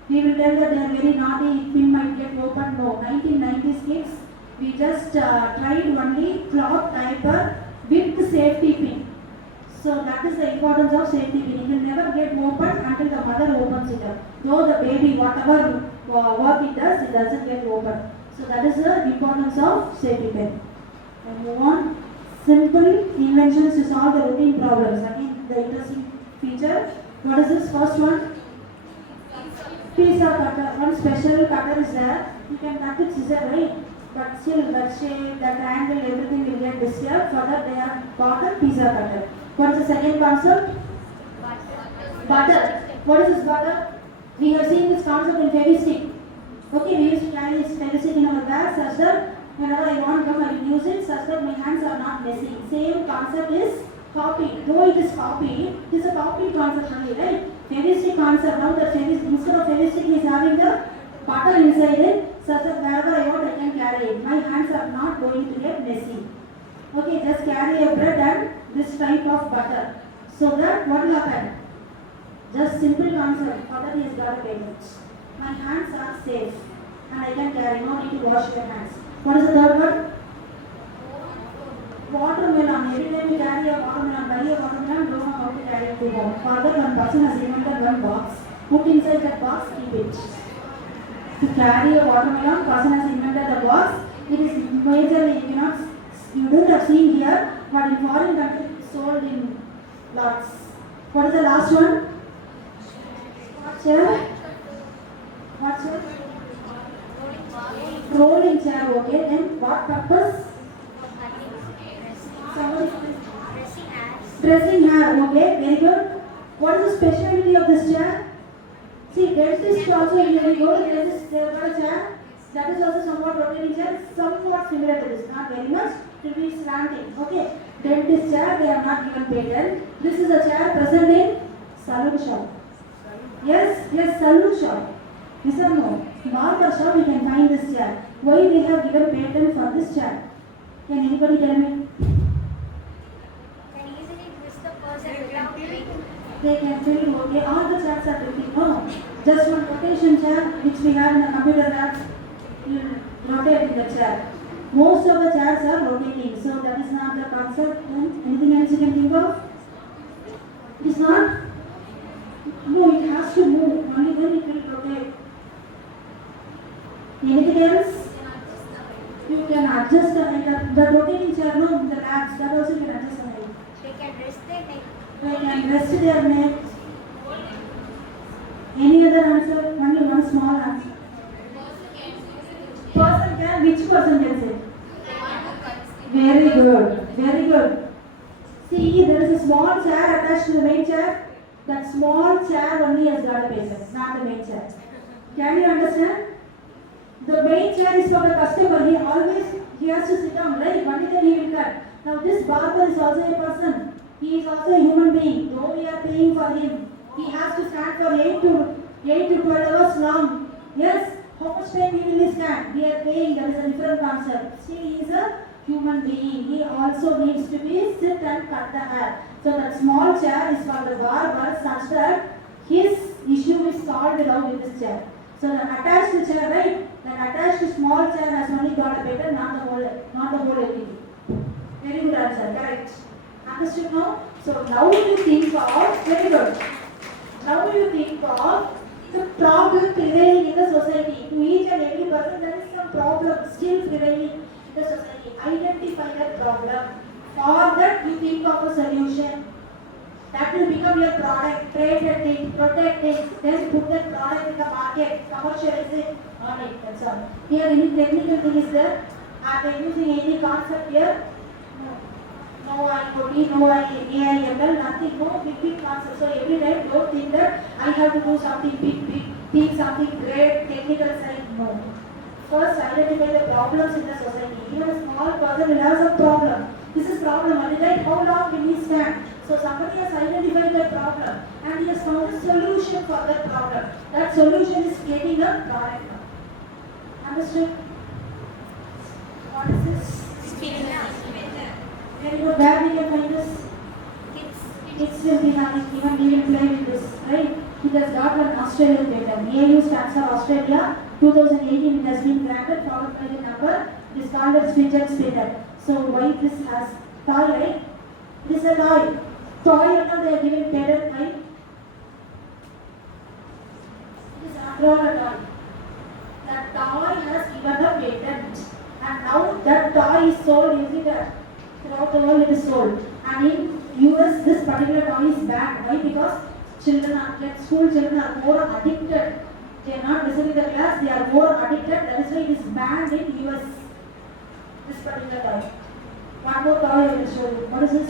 We will tell that they are very naughty, pin might get open. No, 1990s kids, we just tried only cloth diaper with the safety pin. So that is the importance of safety pin. It will never get opened until the mother opens it up. Though the baby, whatever work it doesn't get opened. So that is the importance of safety pin. And move on. Simple inventions to solve the routine problems. Again, the interesting feature. What is this first one? Pizza cutter. One special cutter is there. You can cut with scissor, right? But still, that shape, that angle, everything will get disturbed. For that, they have got a pizza cutter. What is the second concept? Butter. What is this butter? We have seen this concept in Fevistick. Okay, we used to carry this Fevistick in our bag such that whenever I want gum, I will use it such that my hands are not messy. Same concept is copied. Though it is copied, it is a copied concept only, right? Fevistick concept. Now the instead of Fevistick is having the butter inside it, such that wherever I want, I can carry it. My hands are not going to get messy. Okay, just carry a bread and this type of butter. So that what will happen? Just simple concept. For that he has got a patent. My hands are safe and I can carry. No need to wash your hands. What is the third one? Watermelon. Every time you carry a watermelon, buy a watermelon, don't know how to carry it to home. For that one person has invented one box. Put inside that box, keep it. To carry a watermelon, person has invented the box. It is majorly, you don't have seen here, but in foreign countries it's sold in lots. What is the last one? What chair? What chair? Rolling chair, okay. Then what purpose? Somebody? Dressing hair, okay. Very good. What is the specialty of this chair? See, dentist also, if you go to the dentist, they have got a chair. That is also somewhat rotating chair, somewhat similar to this, not very much. It will be slanting. Okay. Dentist chair, they have not given patent. This is a chair present in salon shop. Yes, salon shop. Yes or no? Barber shop, we can find this chair. Why they have given patent for this chair? Can anybody tell me? Can easily twist the person without breaking. They can fill, okay, all the chairs are tilting. No, just one rotation chair which we have in the computer lab. You rotate in the chair. Most of the chairs are rotating, so that is not the concept. Anything else you can think of? It is not? No, it has to move, only then it will rotate. Anything else? You can adjust the rotating chair, no, the labs, that also you can adjust the height. They can rest their neck. They can rest their neck. Any other answer? Only one small answer. Person can, which person can say? Very good, very good. See, there is a small chair attached to the main chair. That small chair only has got a patent, not the main chair. Can you understand? The main chair is for the customer. He has to sit down, right? Only then he will cut. Now this barber is also a person. He is also a human being. Though we are paying for him, he has to stand for 8 to 12 hours long. Yes. How much time he will stand? We are paying, that is a different concept. Still he is a human being. He also needs to be sit and cut the hair. So that small chair is for the barber such that his issue is solved along with this chair. So the attached chair, right? That attached small chair has only got a patent, not the whole entity. Very good answer, correct. Understood now? So now you think of, very good. Now you think of the problem prevailing in the society. To each and every person there is some problem still prevailing in the society. Identify that problem. For that you think of a solution. That will become your product. Trade it, protect it, then put that product in the market, commercialize it, on it, that's all. Here any technical thing is there? Are they using any concept here? No. No IoT, no AIML, nothing, no big concept. So every time don't think that I have to do something big, think something great, technical side, no. First identify the problems in the society. Even a small person will have some problem. This is problem, right? How long will he stand? So somebody has identified the problem and he has found a solution for that problem. That solution is getting a product. Understood? What is this? Very good. Where we can find this? Kids will be having, even we will play with this, right? It has got an Australian patent. AU stands for Australia. 2018 it has been granted, followed by the number. It is called as Fidget Spinner. So why this has toy, right? It is a toy. Toy, they are giving patent, right? It is after all a toy. That toy has given a patent. And now that toy is sold using that. Throughout the world it is sold. And in US this particular toy is banned. Why? Because children are, like school children are more addicted. They are not listening to the class, they are more addicted. That is why it is banned in US. This particular toy. One more toy I will show you. What is this?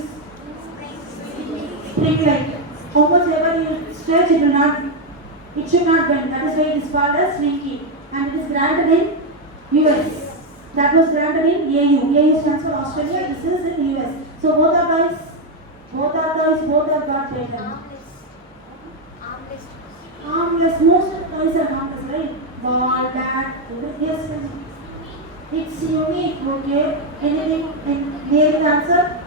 Spring light. How much ever you stretch, it will not, it should not bend. That is why it is called as slinky. And it is granted in US. That was granted in AU. AU stands for Australia. This is in US. So both are toys. Both have got patent. Armless. Most of the toys are harmless, right? Ball, bat, yes. It's unique, okay? Anything? Any answer?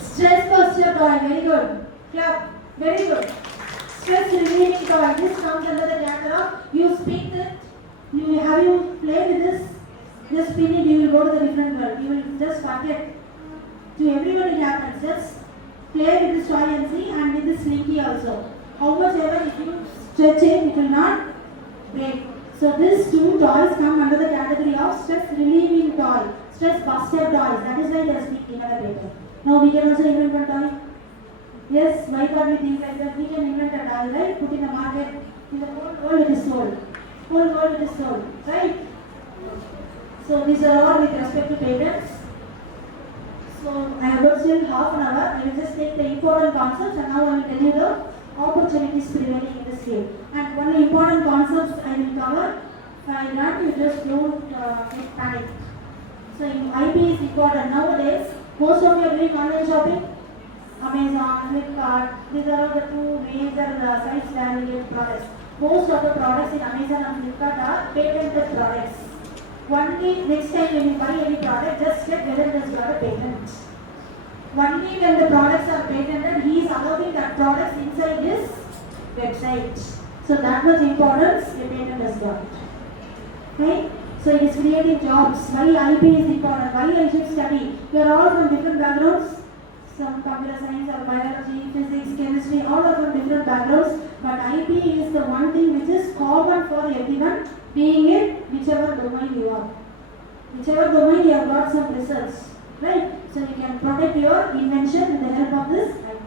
Stress buster toy. Very good. Clap. Very good. Stress relieving toy. This comes under the category of you spin it. Have you played with this? Just spin it, you will go to the different world. You will just forget. To everyone it happens. Just play with this toy and see, and with this slinky also. How much ever if you stretch it will not break. So these two toys come under the category of stress relieving toy, stress buster toys. That is why they are speaking about it. Now we can also invent one toy. Yes, why can't we think like that? We can invent a toy, right? Put in the market. In the whole world it is sold. Whole world it is sold, right? So these are all with respect to patents. So I have got still half an hour. I will just take the important concepts and now I will tell you the opportunities prevailing in this field. And one important concepts I will cover. I want you just don't get panic. So IP is important. Nowadays, most of you are doing online shopping. Amazon, Flipkart, these are all the two major sites where we get products. Most of the products in Amazon and Flipkart are patented products. Only next time when you buy any product, just check whether it has got a patent. Only when the products are patented, he is allowing that products inside his website. So that much importance a patent has got. Okay? So it is creating jobs. Why IP is important? Why I should study? You are all from different backgrounds. Some computer science or biology, physics, chemistry, all are from different backgrounds. But IP is the one thing which is common for everyone, being in whichever domain you are. Whichever domain you have got some research, right? So you can protect your invention with the help of this IP.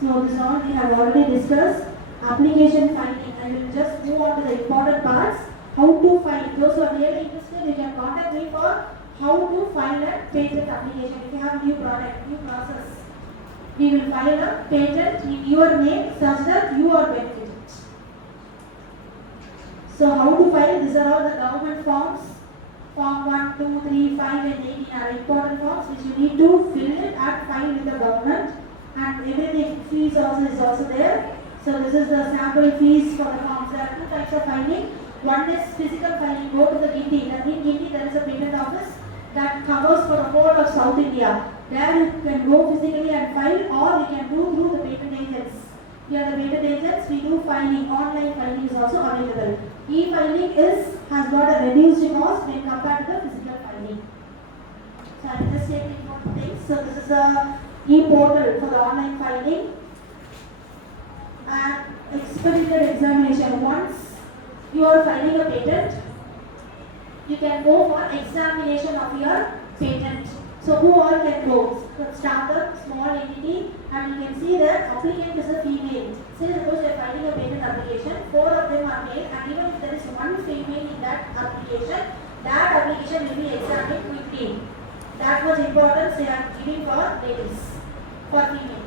So this all we have already discussed. Application filing. I will just move on to the important parts. How to file. Those who are really interested, you can contact me for how to file a patent application. If you have new product, new process, we will file a patent in your name such that you are benefited. So how to file? These are all the government forms. Form 1, 2, 3, 5 and 18 are important forms which you need to fill it and file with the government. And everything, fees also is also there. So this is the sample fees for the forms. There are two types of filing. One is physical filing. Go to the Guindy. In Guindy there is a patent office that covers for the whole of South India. There you can go physically and file, or you can do through the patent agents. Here the patent agents, we do filing. Online filing is also available. E-filing has got a reduced cost when compared to the physical filing. So I am just taking one thing. So this is a e-portal for the online filing. And expedited examination. Once you are filing a patent, you can go for examination of your patent. So So who all can go? Startup, small entity, and you can see that applicant is a female. Say suppose you are filing a patent application, 4 of them are male, and even if there is one female in that application will be examined quickly. That much importance they are giving for ladies, for female.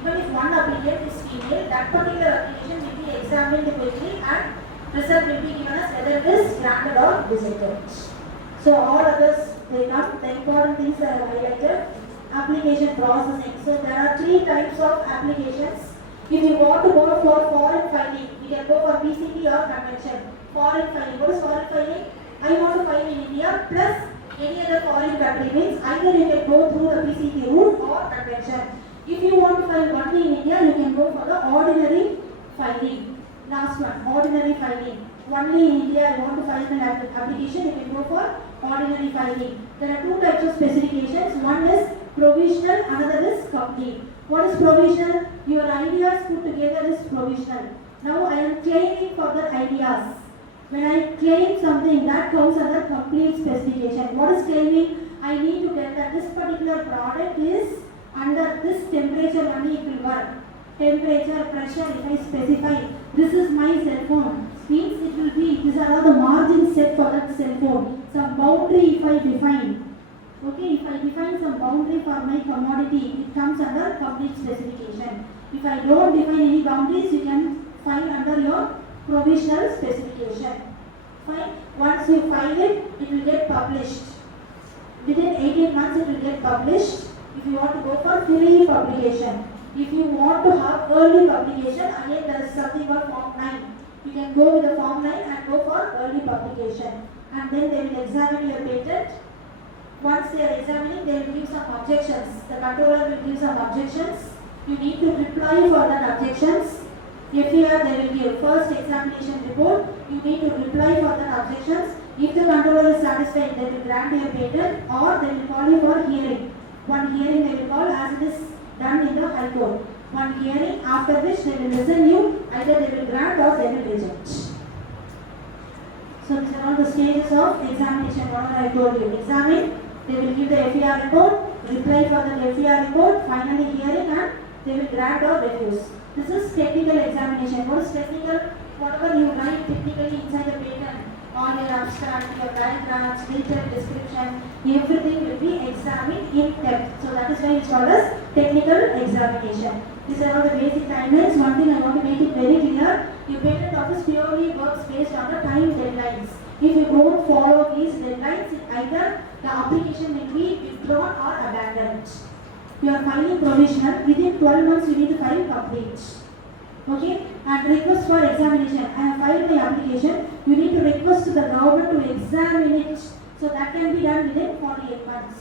Even if one applicant is female, that particular application will be examined quickly and result will be given as whether it is granted or rejected. So all others they come. The important things are highlighted. Application processing. So there are 3 types of applications. If you want to go for foreign filing, you can go for PCT or convention. Foreign filing. What is foreign filing? I want to file in India plus any other foreign country, means either you can go through the PCT route or convention. If you want to file only in India, you can go for the ordinary filing. Last one, ordinary filing. Only in India, you want to file an application, you can go for ordinary filing. There are 2 types of specifications. One is provisional, another is complete. What is provisional? Your ideas put together is provisional. Now I am claiming for the ideas. When I claim something, that comes under complete specification. What is claiming? I need to tell that this particular product is under this temperature only it will work. Temperature, pressure, if I specify, this is my cell phone, means it will be, these are all the margins set for that cell phone. Some boundary if I define. Okay, if I define some boundary for my commodity, it comes under complete specification. If I don't define any boundaries, you can file under your provisional specification. Fine. Once you file it, it will get published. Within 18 months, it will get published. If you want to go for free publication. If you want to have early publication, again there is something called Form 9. You can go with the Form 9 and go for early publication. And then they will examine your patent. Once they are examining, they will give some objections. The controller will give some objections. You need to reply for that objections. FER they will give first examination report. You need to reply for that objections. If the controller is satisfied, they will grant your patent or they will call you for hearing. One hearing they will call as it is done in the High Court. One hearing after which they will listen you, either they will grant or they will reject. So these are all the stages of examination, whatever I told you. Examine, they will give the FER report, reply for the FER report, finally hearing and they will grant or refuse. This is technical examination. What is technical? Whatever you write technically inside the patent, all your abstract, your diagrams, detailed description, everything will be examined in depth. So that is why it's called as technical examination. These are all the basic timelines. One thing I want to make it very clear, your patent office purely works based on the time deadlines. If you don't follow these deadlines, either the application will be withdrawn or abandoned. You are filing provisional, within 12 months you need to file complete. Okay, and request for examination. I have filed my application, you need to request to the government to examine it. So that can be done within 48 months.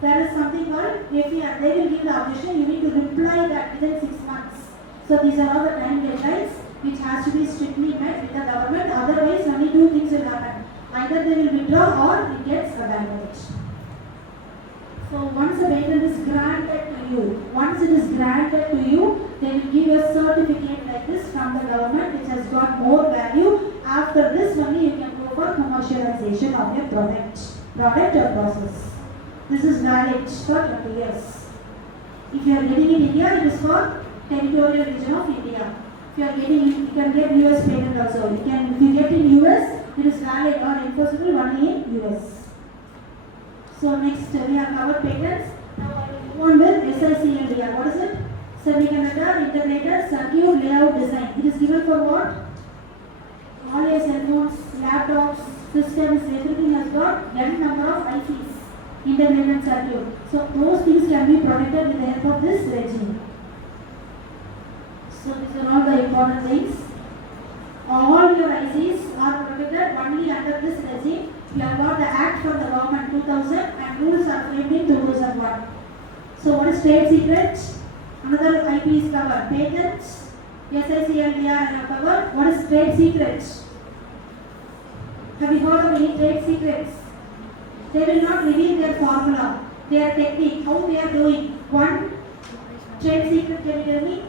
There is something called FER, they will give the objection, you need to reply that within 6 months. So these are all the time deadlines which has to be strictly met with the government, otherwise only 2 things will happen. Either they will withdraw or it gets abandoned. So once a patent is granted to you, they will give you a certificate like this from the government which has got more value. After this only you can go for commercialization of your product or process. This is valid for 20 years. If you are getting in India, it is for territorial region of India. If you are getting, you can get US patent also. If you get in US, it is valid or enforceable only in US. So next we have covered patents. Now I will move on with SICLDR. What is it? Semiconductor Integrated Circuit Layout Design. It is given for what? All your cell phones, laptops, systems, everything has got n number of ICs, integrated circuit. So those things can be protected with the help of this regime. So these are all the important things. All your ICs are protected only under this regime. We have got the Act from the government 2000 and rules are framed in 2001. So what is trade secret? Another IP is covered. Patents, SICLDR I have covered. What is trade secret? Have you heard of any trade secrets? They will not reveal their formula, their technique, how they are doing. One trade secret, can you tell me?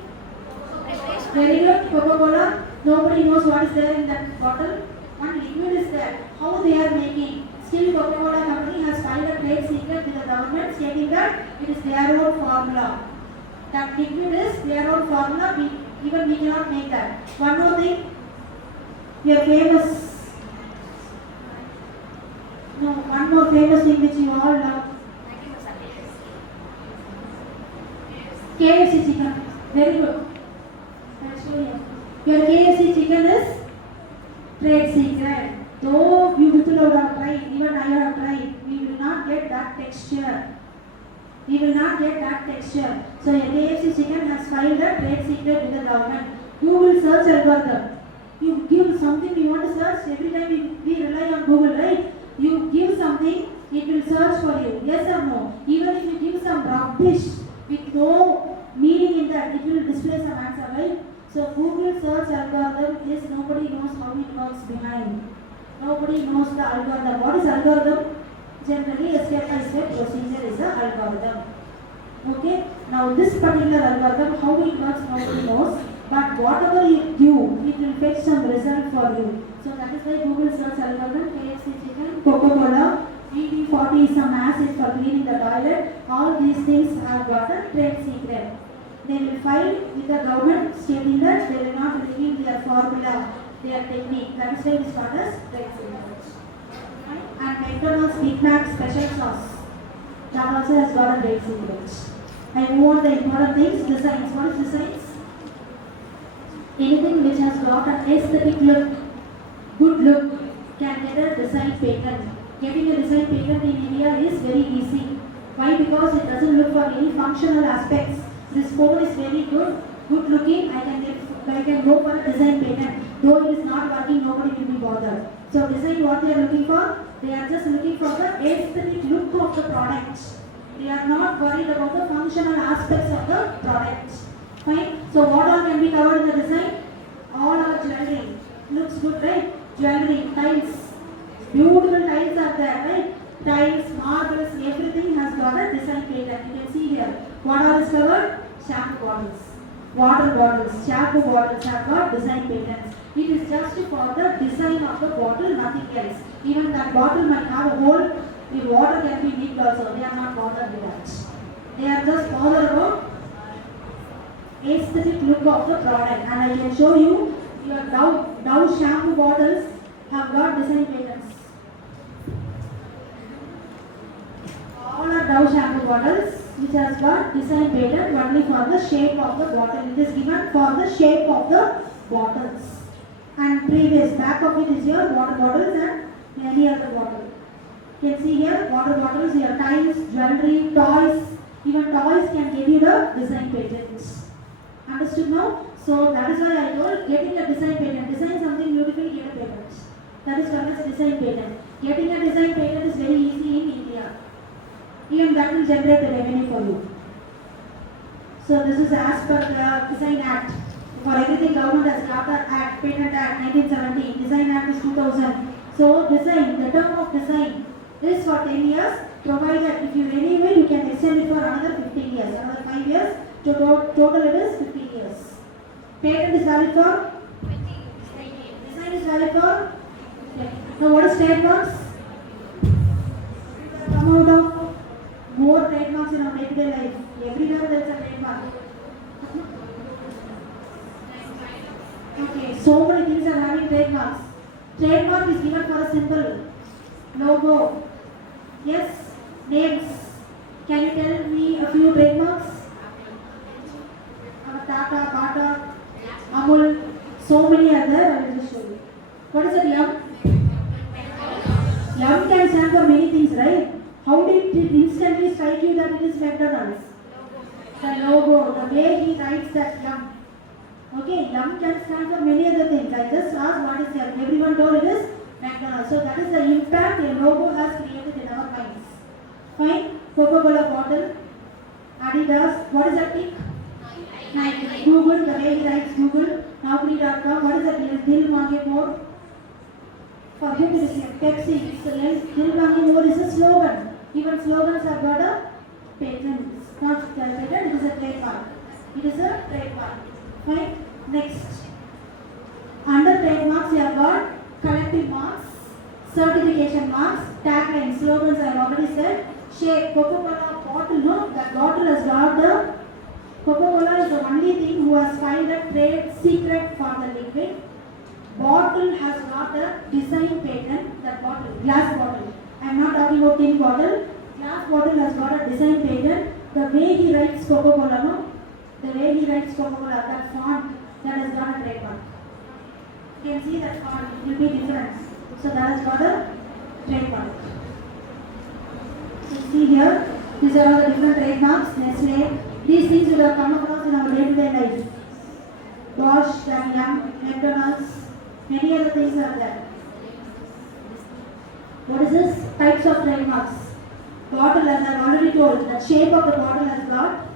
Very good. Coca-Cola. Nobody knows what is there in that bottle. One liquid is there. How they are making. Still, Coca-Cola company has filed a trade secret with the government stating that it is their own formula. That liquid is their own formula. Even we cannot make that. One more thing. We are famous. No, one more famous thing which you all love. KFC chicken. Very good. I'll show you. Your KFC chicken is trade secret. Though you people have tried, even I have tried, we will not get that texture. We will not get that texture. So your KFC chicken has filed a trade secret with the government. Google search algorithm. You give something you want to search. Every time we rely on Google, right? You give something, it will search for you. Yes or no? Even if you give some rubbish with no meaning in that, it will display some answer, right? So Google search algorithm is nobody knows how it works behind. Nobody knows the algorithm. What is algorithm? Generally, a step-by-step procedure is the algorithm. Okay? Now this particular algorithm, how it works, nobody knows. But whatever you do, it will fetch some result for you. So that is why Google search algorithm, KFC chicken, Coca-Cola, BB40 is some acid for cleaning the toilet. All these things have got a trade secret. They will file with the government stating that they will not reveal their formula, their technique. That is why it is called as trade secret. And McDonald's Big Mac special sauce. That also has got a trade secret. I move on the important things, designs. What is designs? Anything which has got an aesthetic look, good look, can get a design patent. Getting a design patent in India is very easy. Why? Because it doesn't look for any functional aspects. This phone is very good looking. I can go for a design patent. Though it is not working, nobody will be bothered. So design, what they are looking for? They are just looking for the aesthetic look of the product. They are not worried about the functional aspects of the product. Fine. So what all can be covered in the design? All our jewelry. Looks good, right? Jewelry, tiles. Beautiful tiles are there, right? Tiles, marbles, everything has got a design patent. You can see here. What all is covered? Shampoo bottles, water bottles, shampoo bottles have got design patents. It is just for the design of the bottle, nothing else. Even that bottle might have a hole, the water can be leaked also. They are not bothered with that. They are just bothered about aesthetic look of the product. And I can show you your Dove shampoo bottles have got design patents. All are Dove shampoo bottles which has got design patent only for the shape of the bottle. It is given for the shape of the bottles. And previous back of it is your water bottles and any other bottle. You can see here water bottles, your tiles, jewelry, toys. Even toys can give you the design patents. Understood now? So that is why I told getting a design patent. Design something beautifully, get a patent. That is called as design patent. Getting a design patent is very easy in India. Even that will generate the revenue for you. So this is as per the Design Act. For everything government has got the Act, Patent Act 1970, Design Act is 2000. So design, the term of design is for 10 years, provided if you renew it, you can extend it for another 15 years, another 5 years, so total it is 15 years. Patent is valid for? 20. Design is valid for? Okay. Now what is trademarks? Come out of more trademarks in our day-to-day life. Everywhere there is a trademark. Okay, so many things are having trademarks. Trademark is given for a symbol, logo. Yes, names. Can you tell me a few trademarks? Tata, Bata, Amul, so many are there. I will just show you. What is it, Yum? Yum can stand for many things, right? How did it instantly strike you that it is McDonald's? The logo, the way he writes that Yum. Okay, Yum can stand for many other things. I just asked what is Yum. Everyone told it is McDonald's. So that is the impact a logo has created in our minds. Fine. Coca-Cola bottle, Adidas. What is that tick? Nike. Google, the way he writes Google. Naukri.com. What is that? Dil Mange More. For him it is Pepsi. So Dil Mange More is a slogan. Even slogans have got a patent. It's not a patent, it is a trademark. It is a trademark. Fine. Next. Under trademarks you have got collective marks, certification marks, Tagline, slogans I have already said. Shape, Coca-Cola bottle, no, that bottle has got the, Coca-Cola is the only thing who has filed a trade secret for the liquid. Bottle has got a design patent, that bottle, glass bottle. I am not talking about tin bottle. Glass bottle has got a design patent. The way he writes Coca-Cola, no? The way he writes Coca-Cola, that font, that has got a trademark. You can see that font, it will be different. So that has got a trademark. You see here, these are all the different trademarks. Nestle. These things you have come across in our day-to-day life. Bosch, Yum, McDonald's, many other things are there. What is this? Types of trademarks. Bottle, as I have already told, the shape of the bottle has got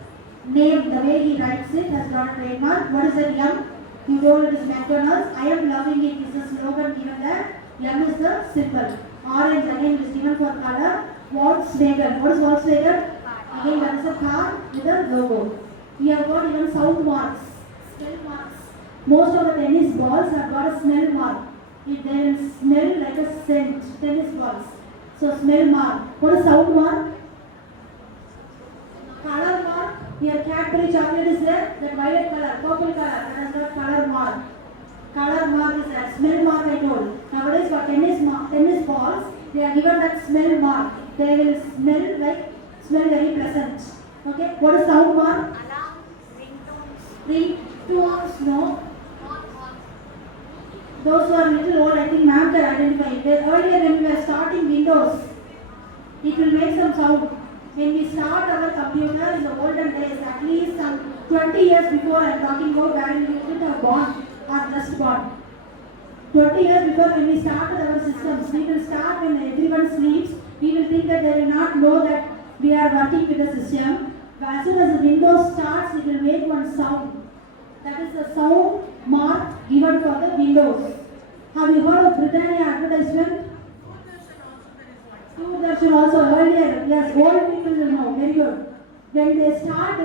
name, the way he writes it has got a trademark. What is that? Yum? You told it is McDonald's. I am loving it is the slogan given there. Yum is the symbol. Orange again is given for color. Volkswagen. What is Volkswagen? Again that is a car with a logo. We have got even sound marks, smell marks. Most of the tennis balls have got a smell mark. They will smell like a scent, tennis balls. So smell mark. What is sound mark? Color mark. Here Cadbury chocolate is there. That violet color, purple color. That has got color mark. Color mark is there. Smell mark I told. Nowadays for tennis balls, they are given that smell mark. They will smell very pleasant. Okay. What is sound mark? Alarm, ringtones, Ringtones. No. horn. Those who are little old, I think ma'am can identify. Earlier when we were starting Windows, it will make some sound. When we start our computer in the olden days, at least some 20 years before I am talking about when we couldn't have born or just born. 20 years before when we started our systems, we will start when everyone sleeps. We will think that they will not know that we are working with the system. But as soon as the Windows starts, it will make one sound. That is the sound mark given for the Windows. Have you heard of Britannia advertisement? Doordarshan also earlier. Yes, old people will know. Very good. When they will start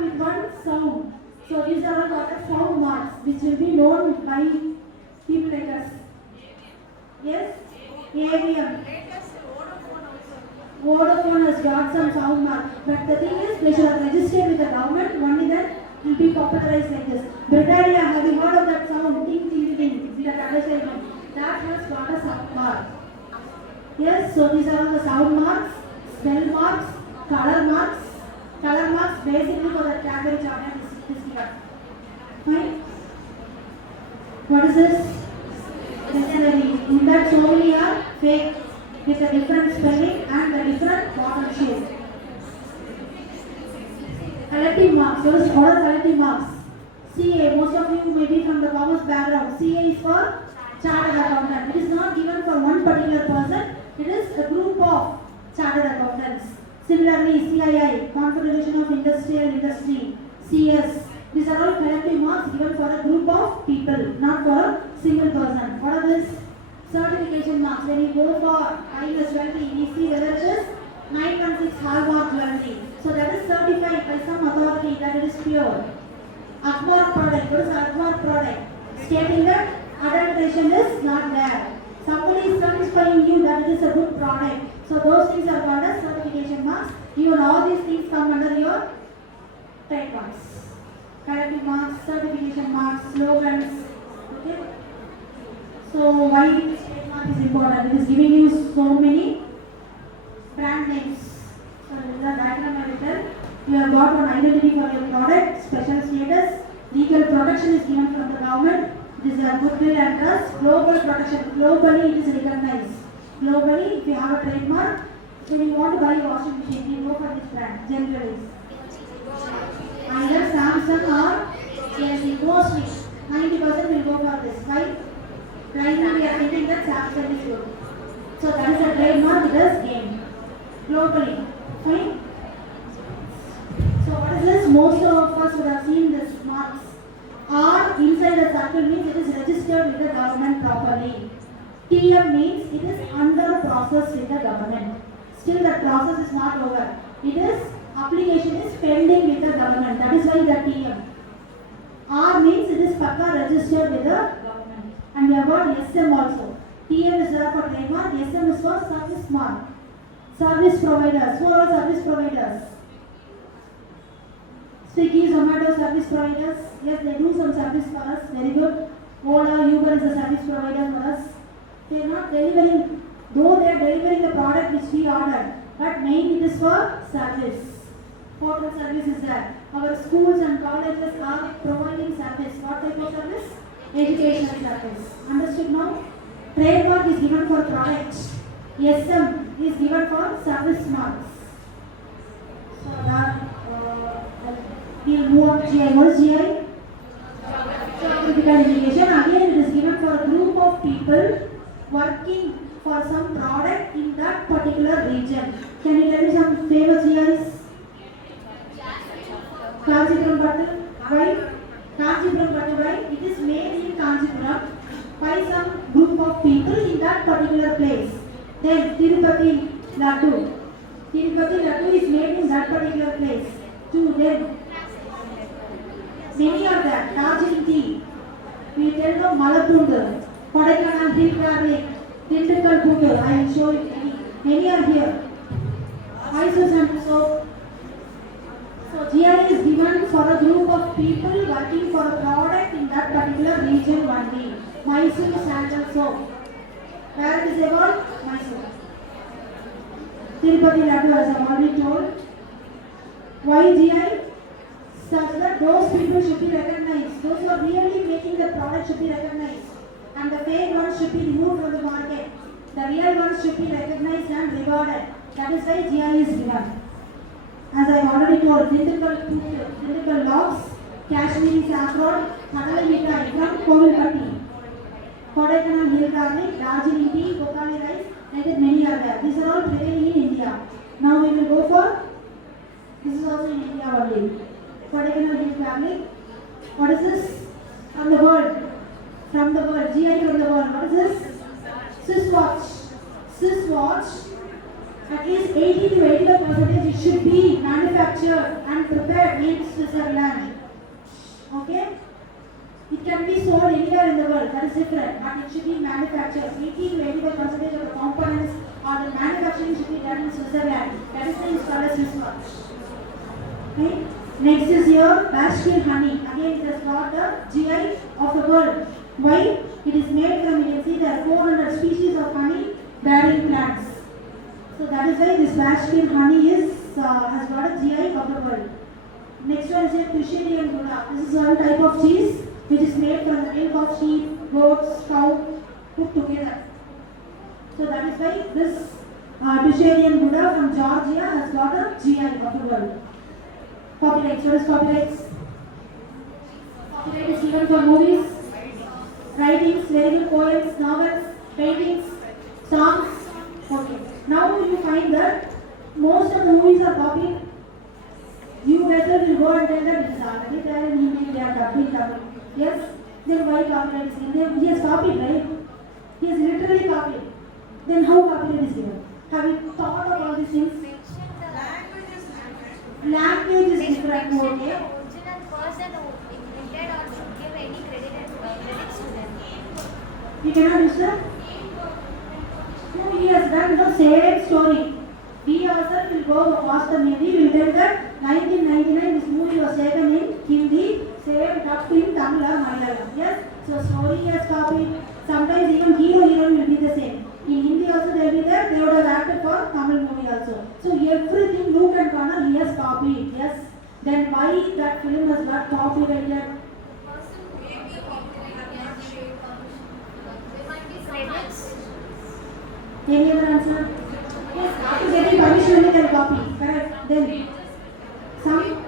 with one sound. So these are all the sound marks which will be known by people like us. Yes? AVM. Vodafone has got some sound mark. But the thing is, they should have registered with the government. Only then it will be popularized like this. Britannia, have you heard of that sound? Ting, ting, ting. That advertisement. That has got a sound mark. Yes, so these are all the sound marks, smell marks, color marks. Color marks basically for the Cadbury chocolate is given. Fine? What is this? Dictionary. In that so many are fake with a different spelling and a different bottom shape. Collective marks. What are collective marks? CA. Most of you may be from the commerce background. CA is for chartered accountant. It is not given for one particular person. It is a group of chartered accountants. Similarly, CII, Confederation of Industrial Industry, CS. These are all collective marks given for a group of people, not for a single person. What are these? Certification marks. When you go for IS jewelry, we see whether it is 916 hallmark jewelry. So that is certified by some authority that it is pure. Akbar product. What is Akbar product? Stating that adulteration is not there. Somebody is satisfying you that it is a good product. So those things are called as certification marks. Even all these things come under your trademarks. Collective marks, certification marks, slogans. Okay. So why this trademark is important? It is giving you so many brand names. So this is a diagram I will tell. You have got one identity for your product, special status, legal protection is given from the government. This is a goodwill and trust, global protection. Globally it is recognized. Globally, if you have a trademark, when you want to buy a washing machine, you go for this brand, generally. Either Samsung or LG, mostly 90% will go for this. Why? Right now we are thinking that Samsung is good. So that is a trademark, it is gained. Globally. Fine? So what is this? Most of us would have seen this marks. R inside the circle means it is registered with the government properly. TM means it is under process with the government. Still the process is not over. It is, application is pending with the government. That is why the TM. R means it is pakka registered with the government. And we have got SM also. TM is there for trademark, SM is for service mark. Service providers, who are all service providers? Swiggy, Zomato service providers. Yes, they do some service for us. Very good. Ola, Uber is a service provider for us. They are not delivering, though they are delivering the product which we ordered, but mainly it is for service. Hotel service is there. Our schools and colleges are providing service. What type of service? Educational service. Understood now? Trademark is given for product. SM is given for service marks. So that we'll move on to GI. What is GI? Geographical indication. Again, it is given for a group of people working for some product in that particular region. Can you tell me some famous GIs? Kanchipuram Pattu. Why? Kanchipuram Pattu. Why? It is made in Kanchipuram by some group of people in that particular place. Then Tirupati Laddu. Tirupati Laddu is made in that particular place. Two. Then many are there. Darjeeling tea. We tell them Malapundu, Kodaikanal hill garlic, Tindikkal Puttur. I will show you many. Many are here. Mysore sandal soap. So GI is given for a group of people working for a product in that particular region only. Mysore sandal soap. Where it is about? Mysore. Tirupati Laddu, as I already told. Why GI? Such that those people should be recognized. Those who are really making the product should be recognized. And the fake ones should be removed from the market. The real ones should be recognized and rewarded. That is why GI is given. As I already told, Tindikkal locks, Kashmiri saffron, Kadala Mithai from Kovilpatti, Kodaikanal hill garlic, Darjeeling tea, Kokali rice, and many are there. These are all prevailing in India. Now we will go for, this is also in India only. Kodaikanal hill garlic. What is this? From the world. From the world. GI from the world. What is this? Swiss watch. Swiss watch. At least 80 to 85% it should be manufactured and prepared in Switzerland. Okay? It can be sold anywhere in the world, that is different, but it should be manufactured. 80 to 85% of the components or the manufacturing should be done in Switzerland. That is why it's called a Swiss watch. Okay? Next is here, Bashkir honey. Again, it has got the GI of the world. Why? It is made from, you can see there are 400 species of honey bearing plants. So that is why this Bashkir honey is has got a GI of the world. Next one is a Tusherian Gouda. This is one type of cheese which is made from the milk of sheep, goats, cow put together. So that is why this Tusherian Gouda from Georgia has got a GI of the world. Copyrights. What is copyrights? Copyright is given for movies, writings, very good poems, novels, paintings, songs. Okay. Now you find that most of the movies are copied. You better will go and tell that it is already there in Hindi, they are dubbing Tamil. Yes? Then why copyright is given? He has copied, right? He has literally copied. Then how copyright is given? Have you thought of all these things? Language is different. Okay. The original person who invented or should give any credits to them. You cannot use that? No, he has done the same story. We ourselves will go watch the movie, we will tell that 1999 this movie was taken in Hindi, same dubbed in Tamil or Malayalam. Yes? So story he has copied. Sometimes even hero heroine will be the same. In Hindi also they will be there, they would have acted for Tamil movie also. So everything look and corner he has copied. Yes? Then why that film was not copyrighted? Any other answer? Yes, after getting permission they can copy. Correct. Then some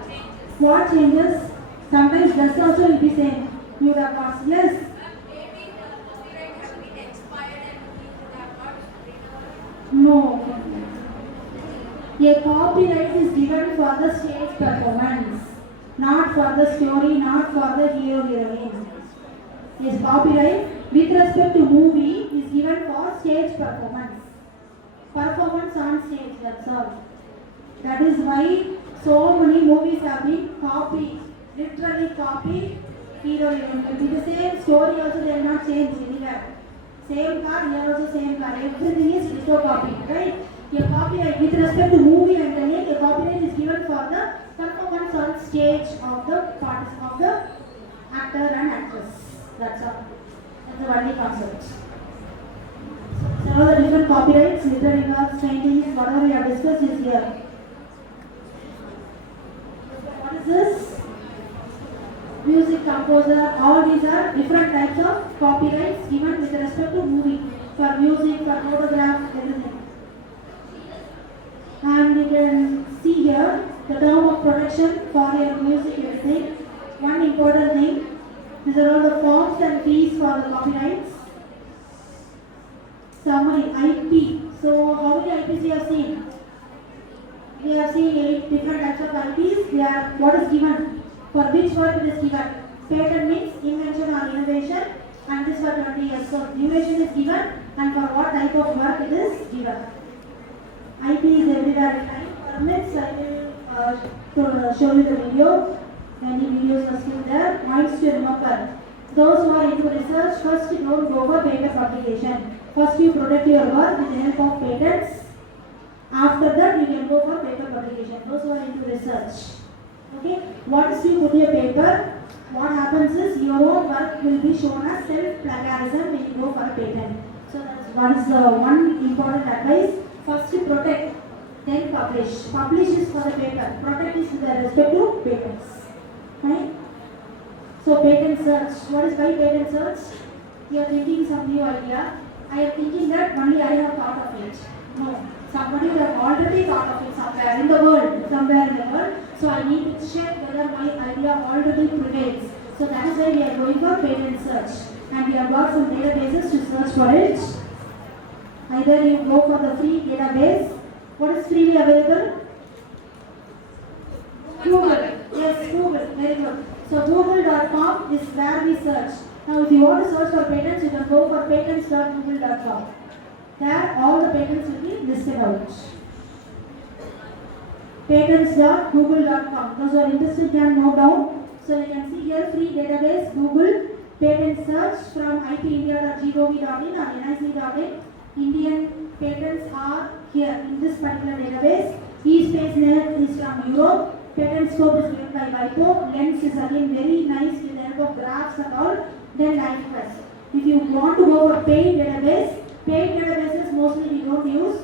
what changes? Sometimes dress also will be same. You would have lost. Yes. No. A copyright is given for the stage performance, not for the story, not for the hero heroine. Yes, copyright with respect to movie is given for stage performance. Performance on stage, that's all. That is why so many movies have been copied, literally copied. Hero heroine will be the same story also, they will not change anywhere. Same car, here also same car. Everything is ditto copy, right? Your copyright with respect to movie and the name, your copyright is given for the performance on stage of the actor and actress. That's all. That's the only concept. So all the different copyrights, literary works, paintings, whatever we have discussed is here. What is this? Music composer, all these are different types of copyrights given with respect to movie, for music, for photograph, everything. And you can see here the term of protection for your music, everything. One important thing, these are all the forms and fees for the copyrights. Summary, IP. So how many IPs we have seen? We have seen 8 different types of IPs. They are what is given. For which work it is given? Patent means invention or innovation, and this for 20 years. So duration is given, and for what type of work it is given. IP is everywhere in time. Permits, I will show you the video. Many videos are still there. Points to remember. Those who are into research, first you don't go for paper publication. First you protect your work with the help of patents. After that you can go for paper publication. Those who are into research. Okay, once you put your paper, what happens is your own work will be shown as self-plagiarism when you go for a patent. So that's one important advice. First you protect, then publish. Publish is for the paper, protect is with respect to patents. Right? So patent search. What is by patent search? You are thinking some new idea. I am thinking that only I have thought of it. No. Somebody would have already thought of it somewhere in the world. So I need to check whether my idea already prevails. So that is why we are going for patent search. And we have got some databases to search for it. Either you go for the free database. What is freely available? Google. Yes, Google. Very good. So google.com is where we search. Now if you want to search for patents, you can go for patents.google.com. There all the patents will be listed out. Patents.google.com. Those who are interested can note down. So you can see here free database Google patent search from ipindia.gov.in or nic.in. Indian patents are here in this particular database. eSpaceNet is from Europe. Patent scope is given by WIPO. Lens is again very nice with the help of graphs and all. Then LifeQuest. If you want to go for paid databases mostly we don't use.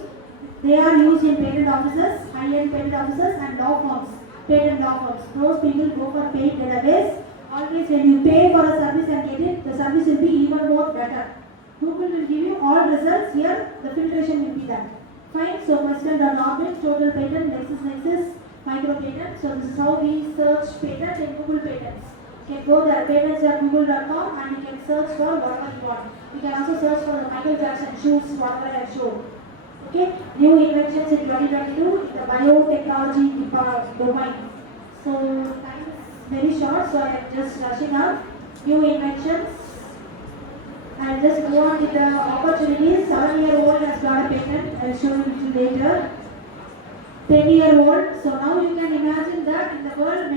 They are used in patent offices, high-end patent offices and law firms, patent law firms. Those people go for paid database. Always when you pay for a service and get it, the service will be even more better. Google will give you all results here, the filtration will be done. Fine, so question.orbit, total patent, LexisNexis, micro patent. So this is how we search patent in Google patents. You can go there, patents.google.com, and you can search for whatever you want. You can also search for the Michael Jackson shoes, whatever I have shown. Okay, new inventions in 2022 in the biotechnology domain. So time is very short, so I am just rushing up. New inventions. I'll just go on with the opportunities. 7-year-old has got a patent. I'll show you a little later. 10-year-old. So now you can imagine that in the world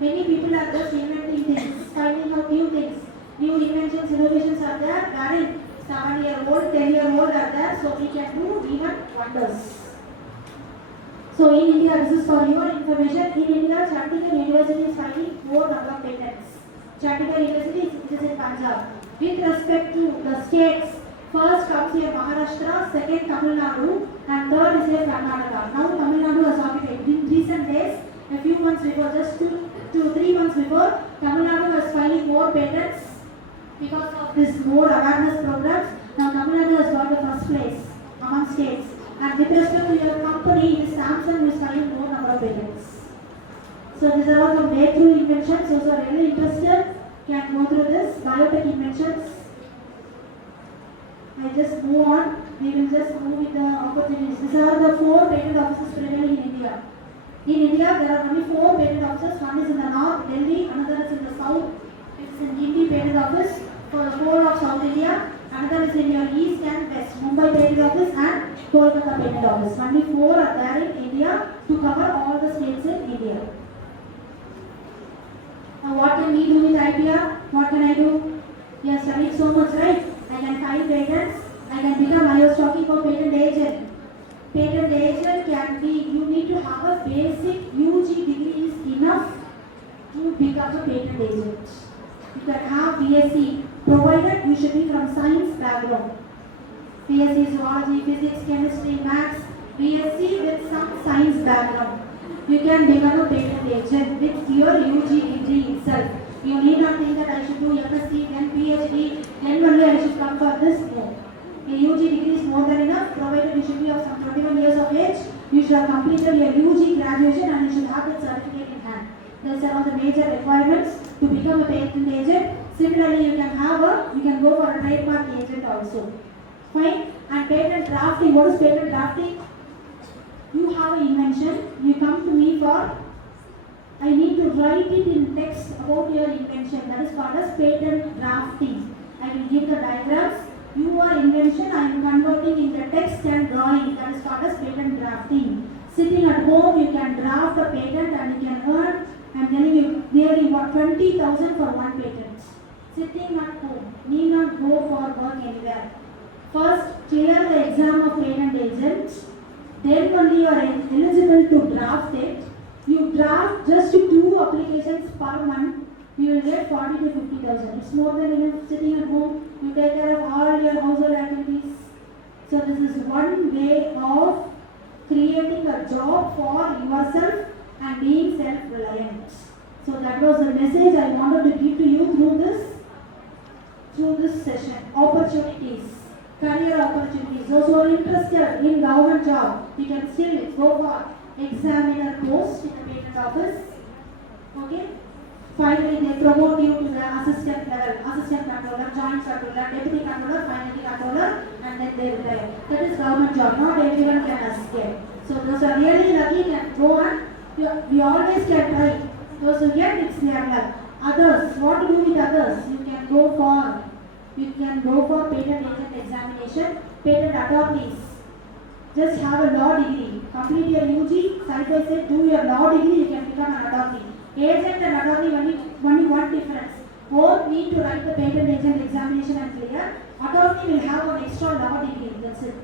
many people are just inventing things, finding out new things. New inventions, innovations are there. Wherein 7-year-old, 10-year-old are there. So we can do even wonders. So in India, this is for your information. In India, Chandigarh University is filing 4 number of patents. Chandigarh University is in Punjab. With respect to the states, first comes here Maharashtra, second Tamil Nadu, and third is here Karnataka. Now Tamil Nadu has occupied. In recent days, a few months before, just 2 to 3 months before, Tamil Nadu was filing more patents because of this more awareness programs. Now Tamil Nadu has got the first place among states. And with respect to your company, it is Samsung who is filing more number of patents. So these are all some breakthrough inventions. Those who are really interested can go through this. Biotech inventions. I just move on. We will just move with the opportunities. These are the 4 patent offices prevailing in India. In India, there are only 4 patent offices. One is in the north, Delhi. Another is in the south. It's in Guinea patent office for the whole of South India. Another is in your east and west. Mumbai patent office and Kolkata patent office. Only 4 are there in India to cover all the states in India. Now what can we do with IPR? What can I do? You have studied so much, right? I can file filing patents, I can become, I was talking about patent agent. Patent agent can be, you need to have a basic UG degree is enough to become a patent agent. You can have BSc, provided you should be from science background. BSc zoology, physics, chemistry, maths, BSc with some science background. You can become a patent agent with your UG degree itself. You need not think that I should do MSc, then PhD, then only I should come for this. No. A UG degree is more than enough, provided you should be of some 21 years of age. You should have completed your UG graduation and you should have that certificate in hand. Those are all the major requirements to become a patent agent. Similarly, you can go for a trademark agent also. Fine. And patent drafting. What is patent drafting? You have an invention. You come to me for, I need to write it in text about your invention. That is called as patent drafting. I will give the diagrams. Your invention I am converting into text and drawing. That is called as patent drafting. Sitting at home, you can draft a patent and you can earn, I am telling you, nearly 20,000 for one patent. Sitting at home, need not go for work anywhere. First, clear the exam of patent agent. Then only you are eligible to draft it. You draft just 2 applications per month. You will get 40 to 50,000. It's more than enough sitting at home. You take care of all your household activities. So this is one way of creating a job for yourself and being self-reliant. So that was the message I wanted to give to you through this session. Opportunities, career opportunities. Those who are interested in government job, you can still go for examiner post in the patent office. Okay. Finally, they promote you to the assistant level, assistant controller, joint controller, deputy controller, finally controller, and then they retire. That is government job. Not everyone can escape. So those are really lucky can go on. We always can try. Those who get, it's their luck. Others, what to do with others? You can go for patent agent examination, patent attorneys. Just have a law degree. Complete your UG, side by side, do your law degree, you can become an attorney. Agent and attorney only one difference. Both need to write the patent agent examination and clear. Attorney will have an extra law degree. That's it.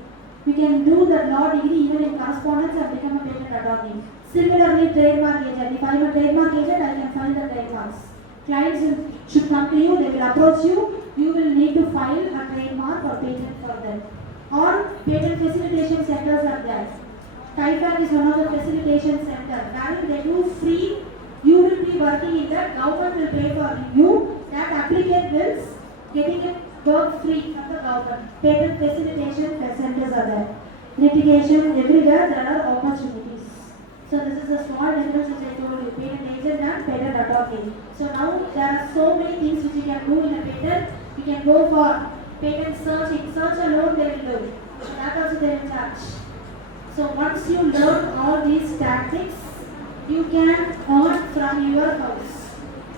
We can do the law degree even in correspondence and become a patent attorney. Similarly, trademark agent. If I am a trademark agent, I can file the trademarks. Clients should come to you, they will approach you. You will need to file a trademark or patent for them. Or patent facilitation centers are there. TIFAC is one of the facilitation centers. Where they do free. You will be working in that, government will pay for you, that applicant will getting it work free from the government. Patent facilitation centers are there. Litigation, everywhere there are opportunities. So this is a small difference which I told you, patent agent and patent attorney. So now there are so many things which you can do in a patent. You can go for patent searching. Search alone they will do. That also they will charge. So once you learn all these tactics, you can earn from your house.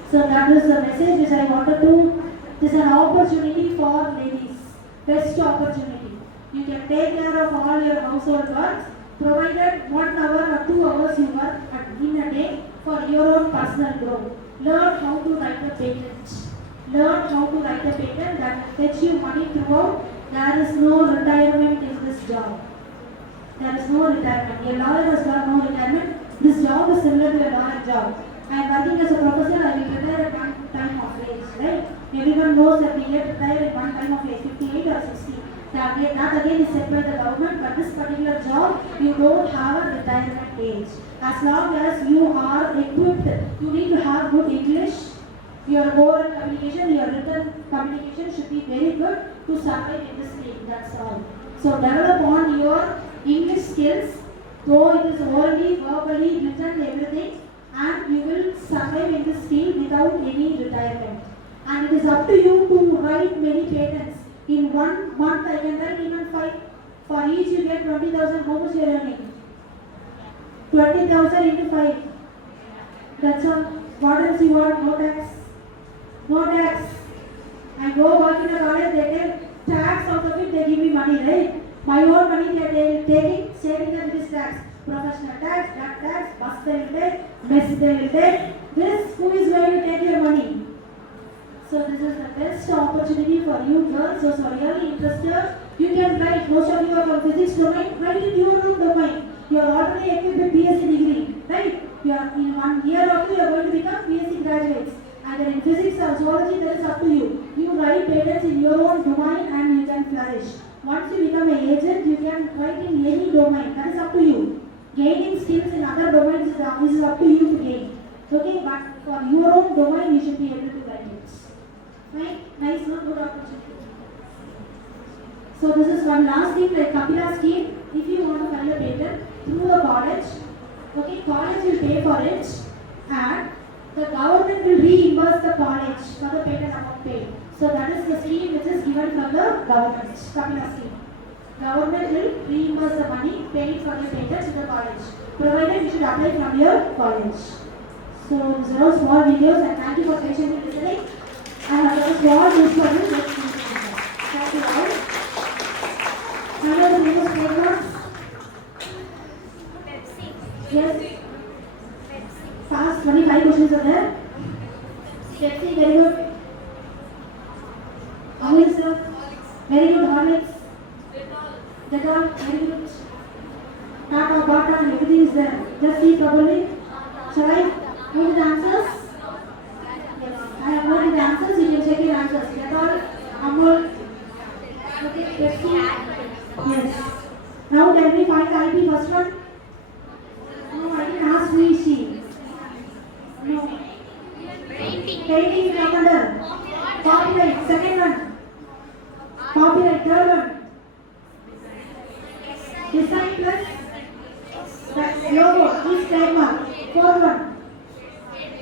So that is the message which I wanted to. This is an opportunity for ladies. Best opportunity. You can take care of all your household work, provided 1 hour or 2 hours you work in a day for your own personal growth. Learn how to write a patent. Learn how to write a patent that fetch you money throughout. There is no retirement in this job. There is no retirement. A lawyer has got no retirement. This job is similar to a lawyer job. I am working as a professor, I will retire at one time of age, right? Everyone knows that we get retired at one time of age, 58 or 60. That again is set by the government, but this particular job, you don't have a retirement age. As long as you are equipped, you need to have good English. Your oral communication, your written communication should be very good to survive in this field. That's all. So develop on your English skills. Though it is orally, verbally, written, everything, and you will survive in this field without any retirement. And it is up to you to write many patents. In 1 month, I can write even 5. For each, you get 20,000. How much you are earning? 20,000 into 5. That's all. What else you want? No tax. No tax. I go work in a college, they take tax out of it, they give me money, right? My own money they are taking, saving them this tax. Professional tax, that tax, bus they will take, mess they will take. This, who is going to take your money? So this is the best opportunity for you girls. So really interested, you can write. Most of you are from physics domain. Write in your own domain. You are already equipped with BSc degree, right? You are in 1 year or 2 you are going to become BSc graduates. Either in physics or zoology, that is up to you. You write patents in your own domain and you can flourish. Once you become an agent, you can write in any domain. That is up to you. Gaining skills in other domains is up to you to gain. Okay, but for your own domain, you should be able to write it. Right? Nice, no? Good opportunity. So this is one last thing, like Kapila scheme. If you want to file a patent through the college, okay, college will pay for it, and the government will reimburse the college for the patent amount paid. So that is the scheme which is given from the government, Kapila scheme. Government will reimburse the money paid for your patent to the college, provided you should apply from your college. So these are all small videos, and thank you for patiently listening. I have a small news for you. Thank you all. I know the name of fragrance. Pepsi. Yes. Pepsi. Fast. 25 questions are there. Pepsi, very good. Horlicks, sir. Very good. Horlicks. Dettol, very good. Tata, Bata, everything is there. Just see properly. Shall I go to the answers? Yes. I have noted the answers. You can check your answers. Dettol, Amul. Okay, Pepsi. Yes. Now can we find the IP first one? No, I didn't ask who is she. No. Painting is under. Copyright, second one. Copyright, third one. Design plus. That's logo, is trademark. Fourth one.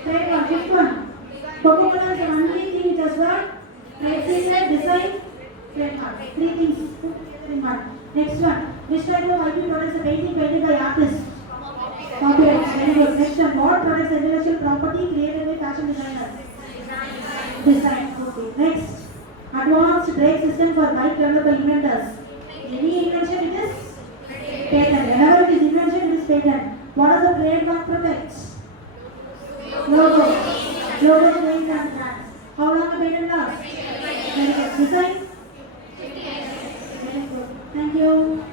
Trademark, fifth one. Coca-Cola is the only thing which has got trade secret, design, trademark. 3 things. Next one. Which type of IP products are painting painted by artists? Copyright. Very good. Next one. What products are intellectual property created by fashion designers? Design. Okay. Next. Advanced brake system for bike developed by inventors. Any invention it is? Patent. Whenever it is invention, it is patent. What are the trademark protects? Logo. Logo names and brands. How long a patent lasts? Very good. Design? Very good. Thank you.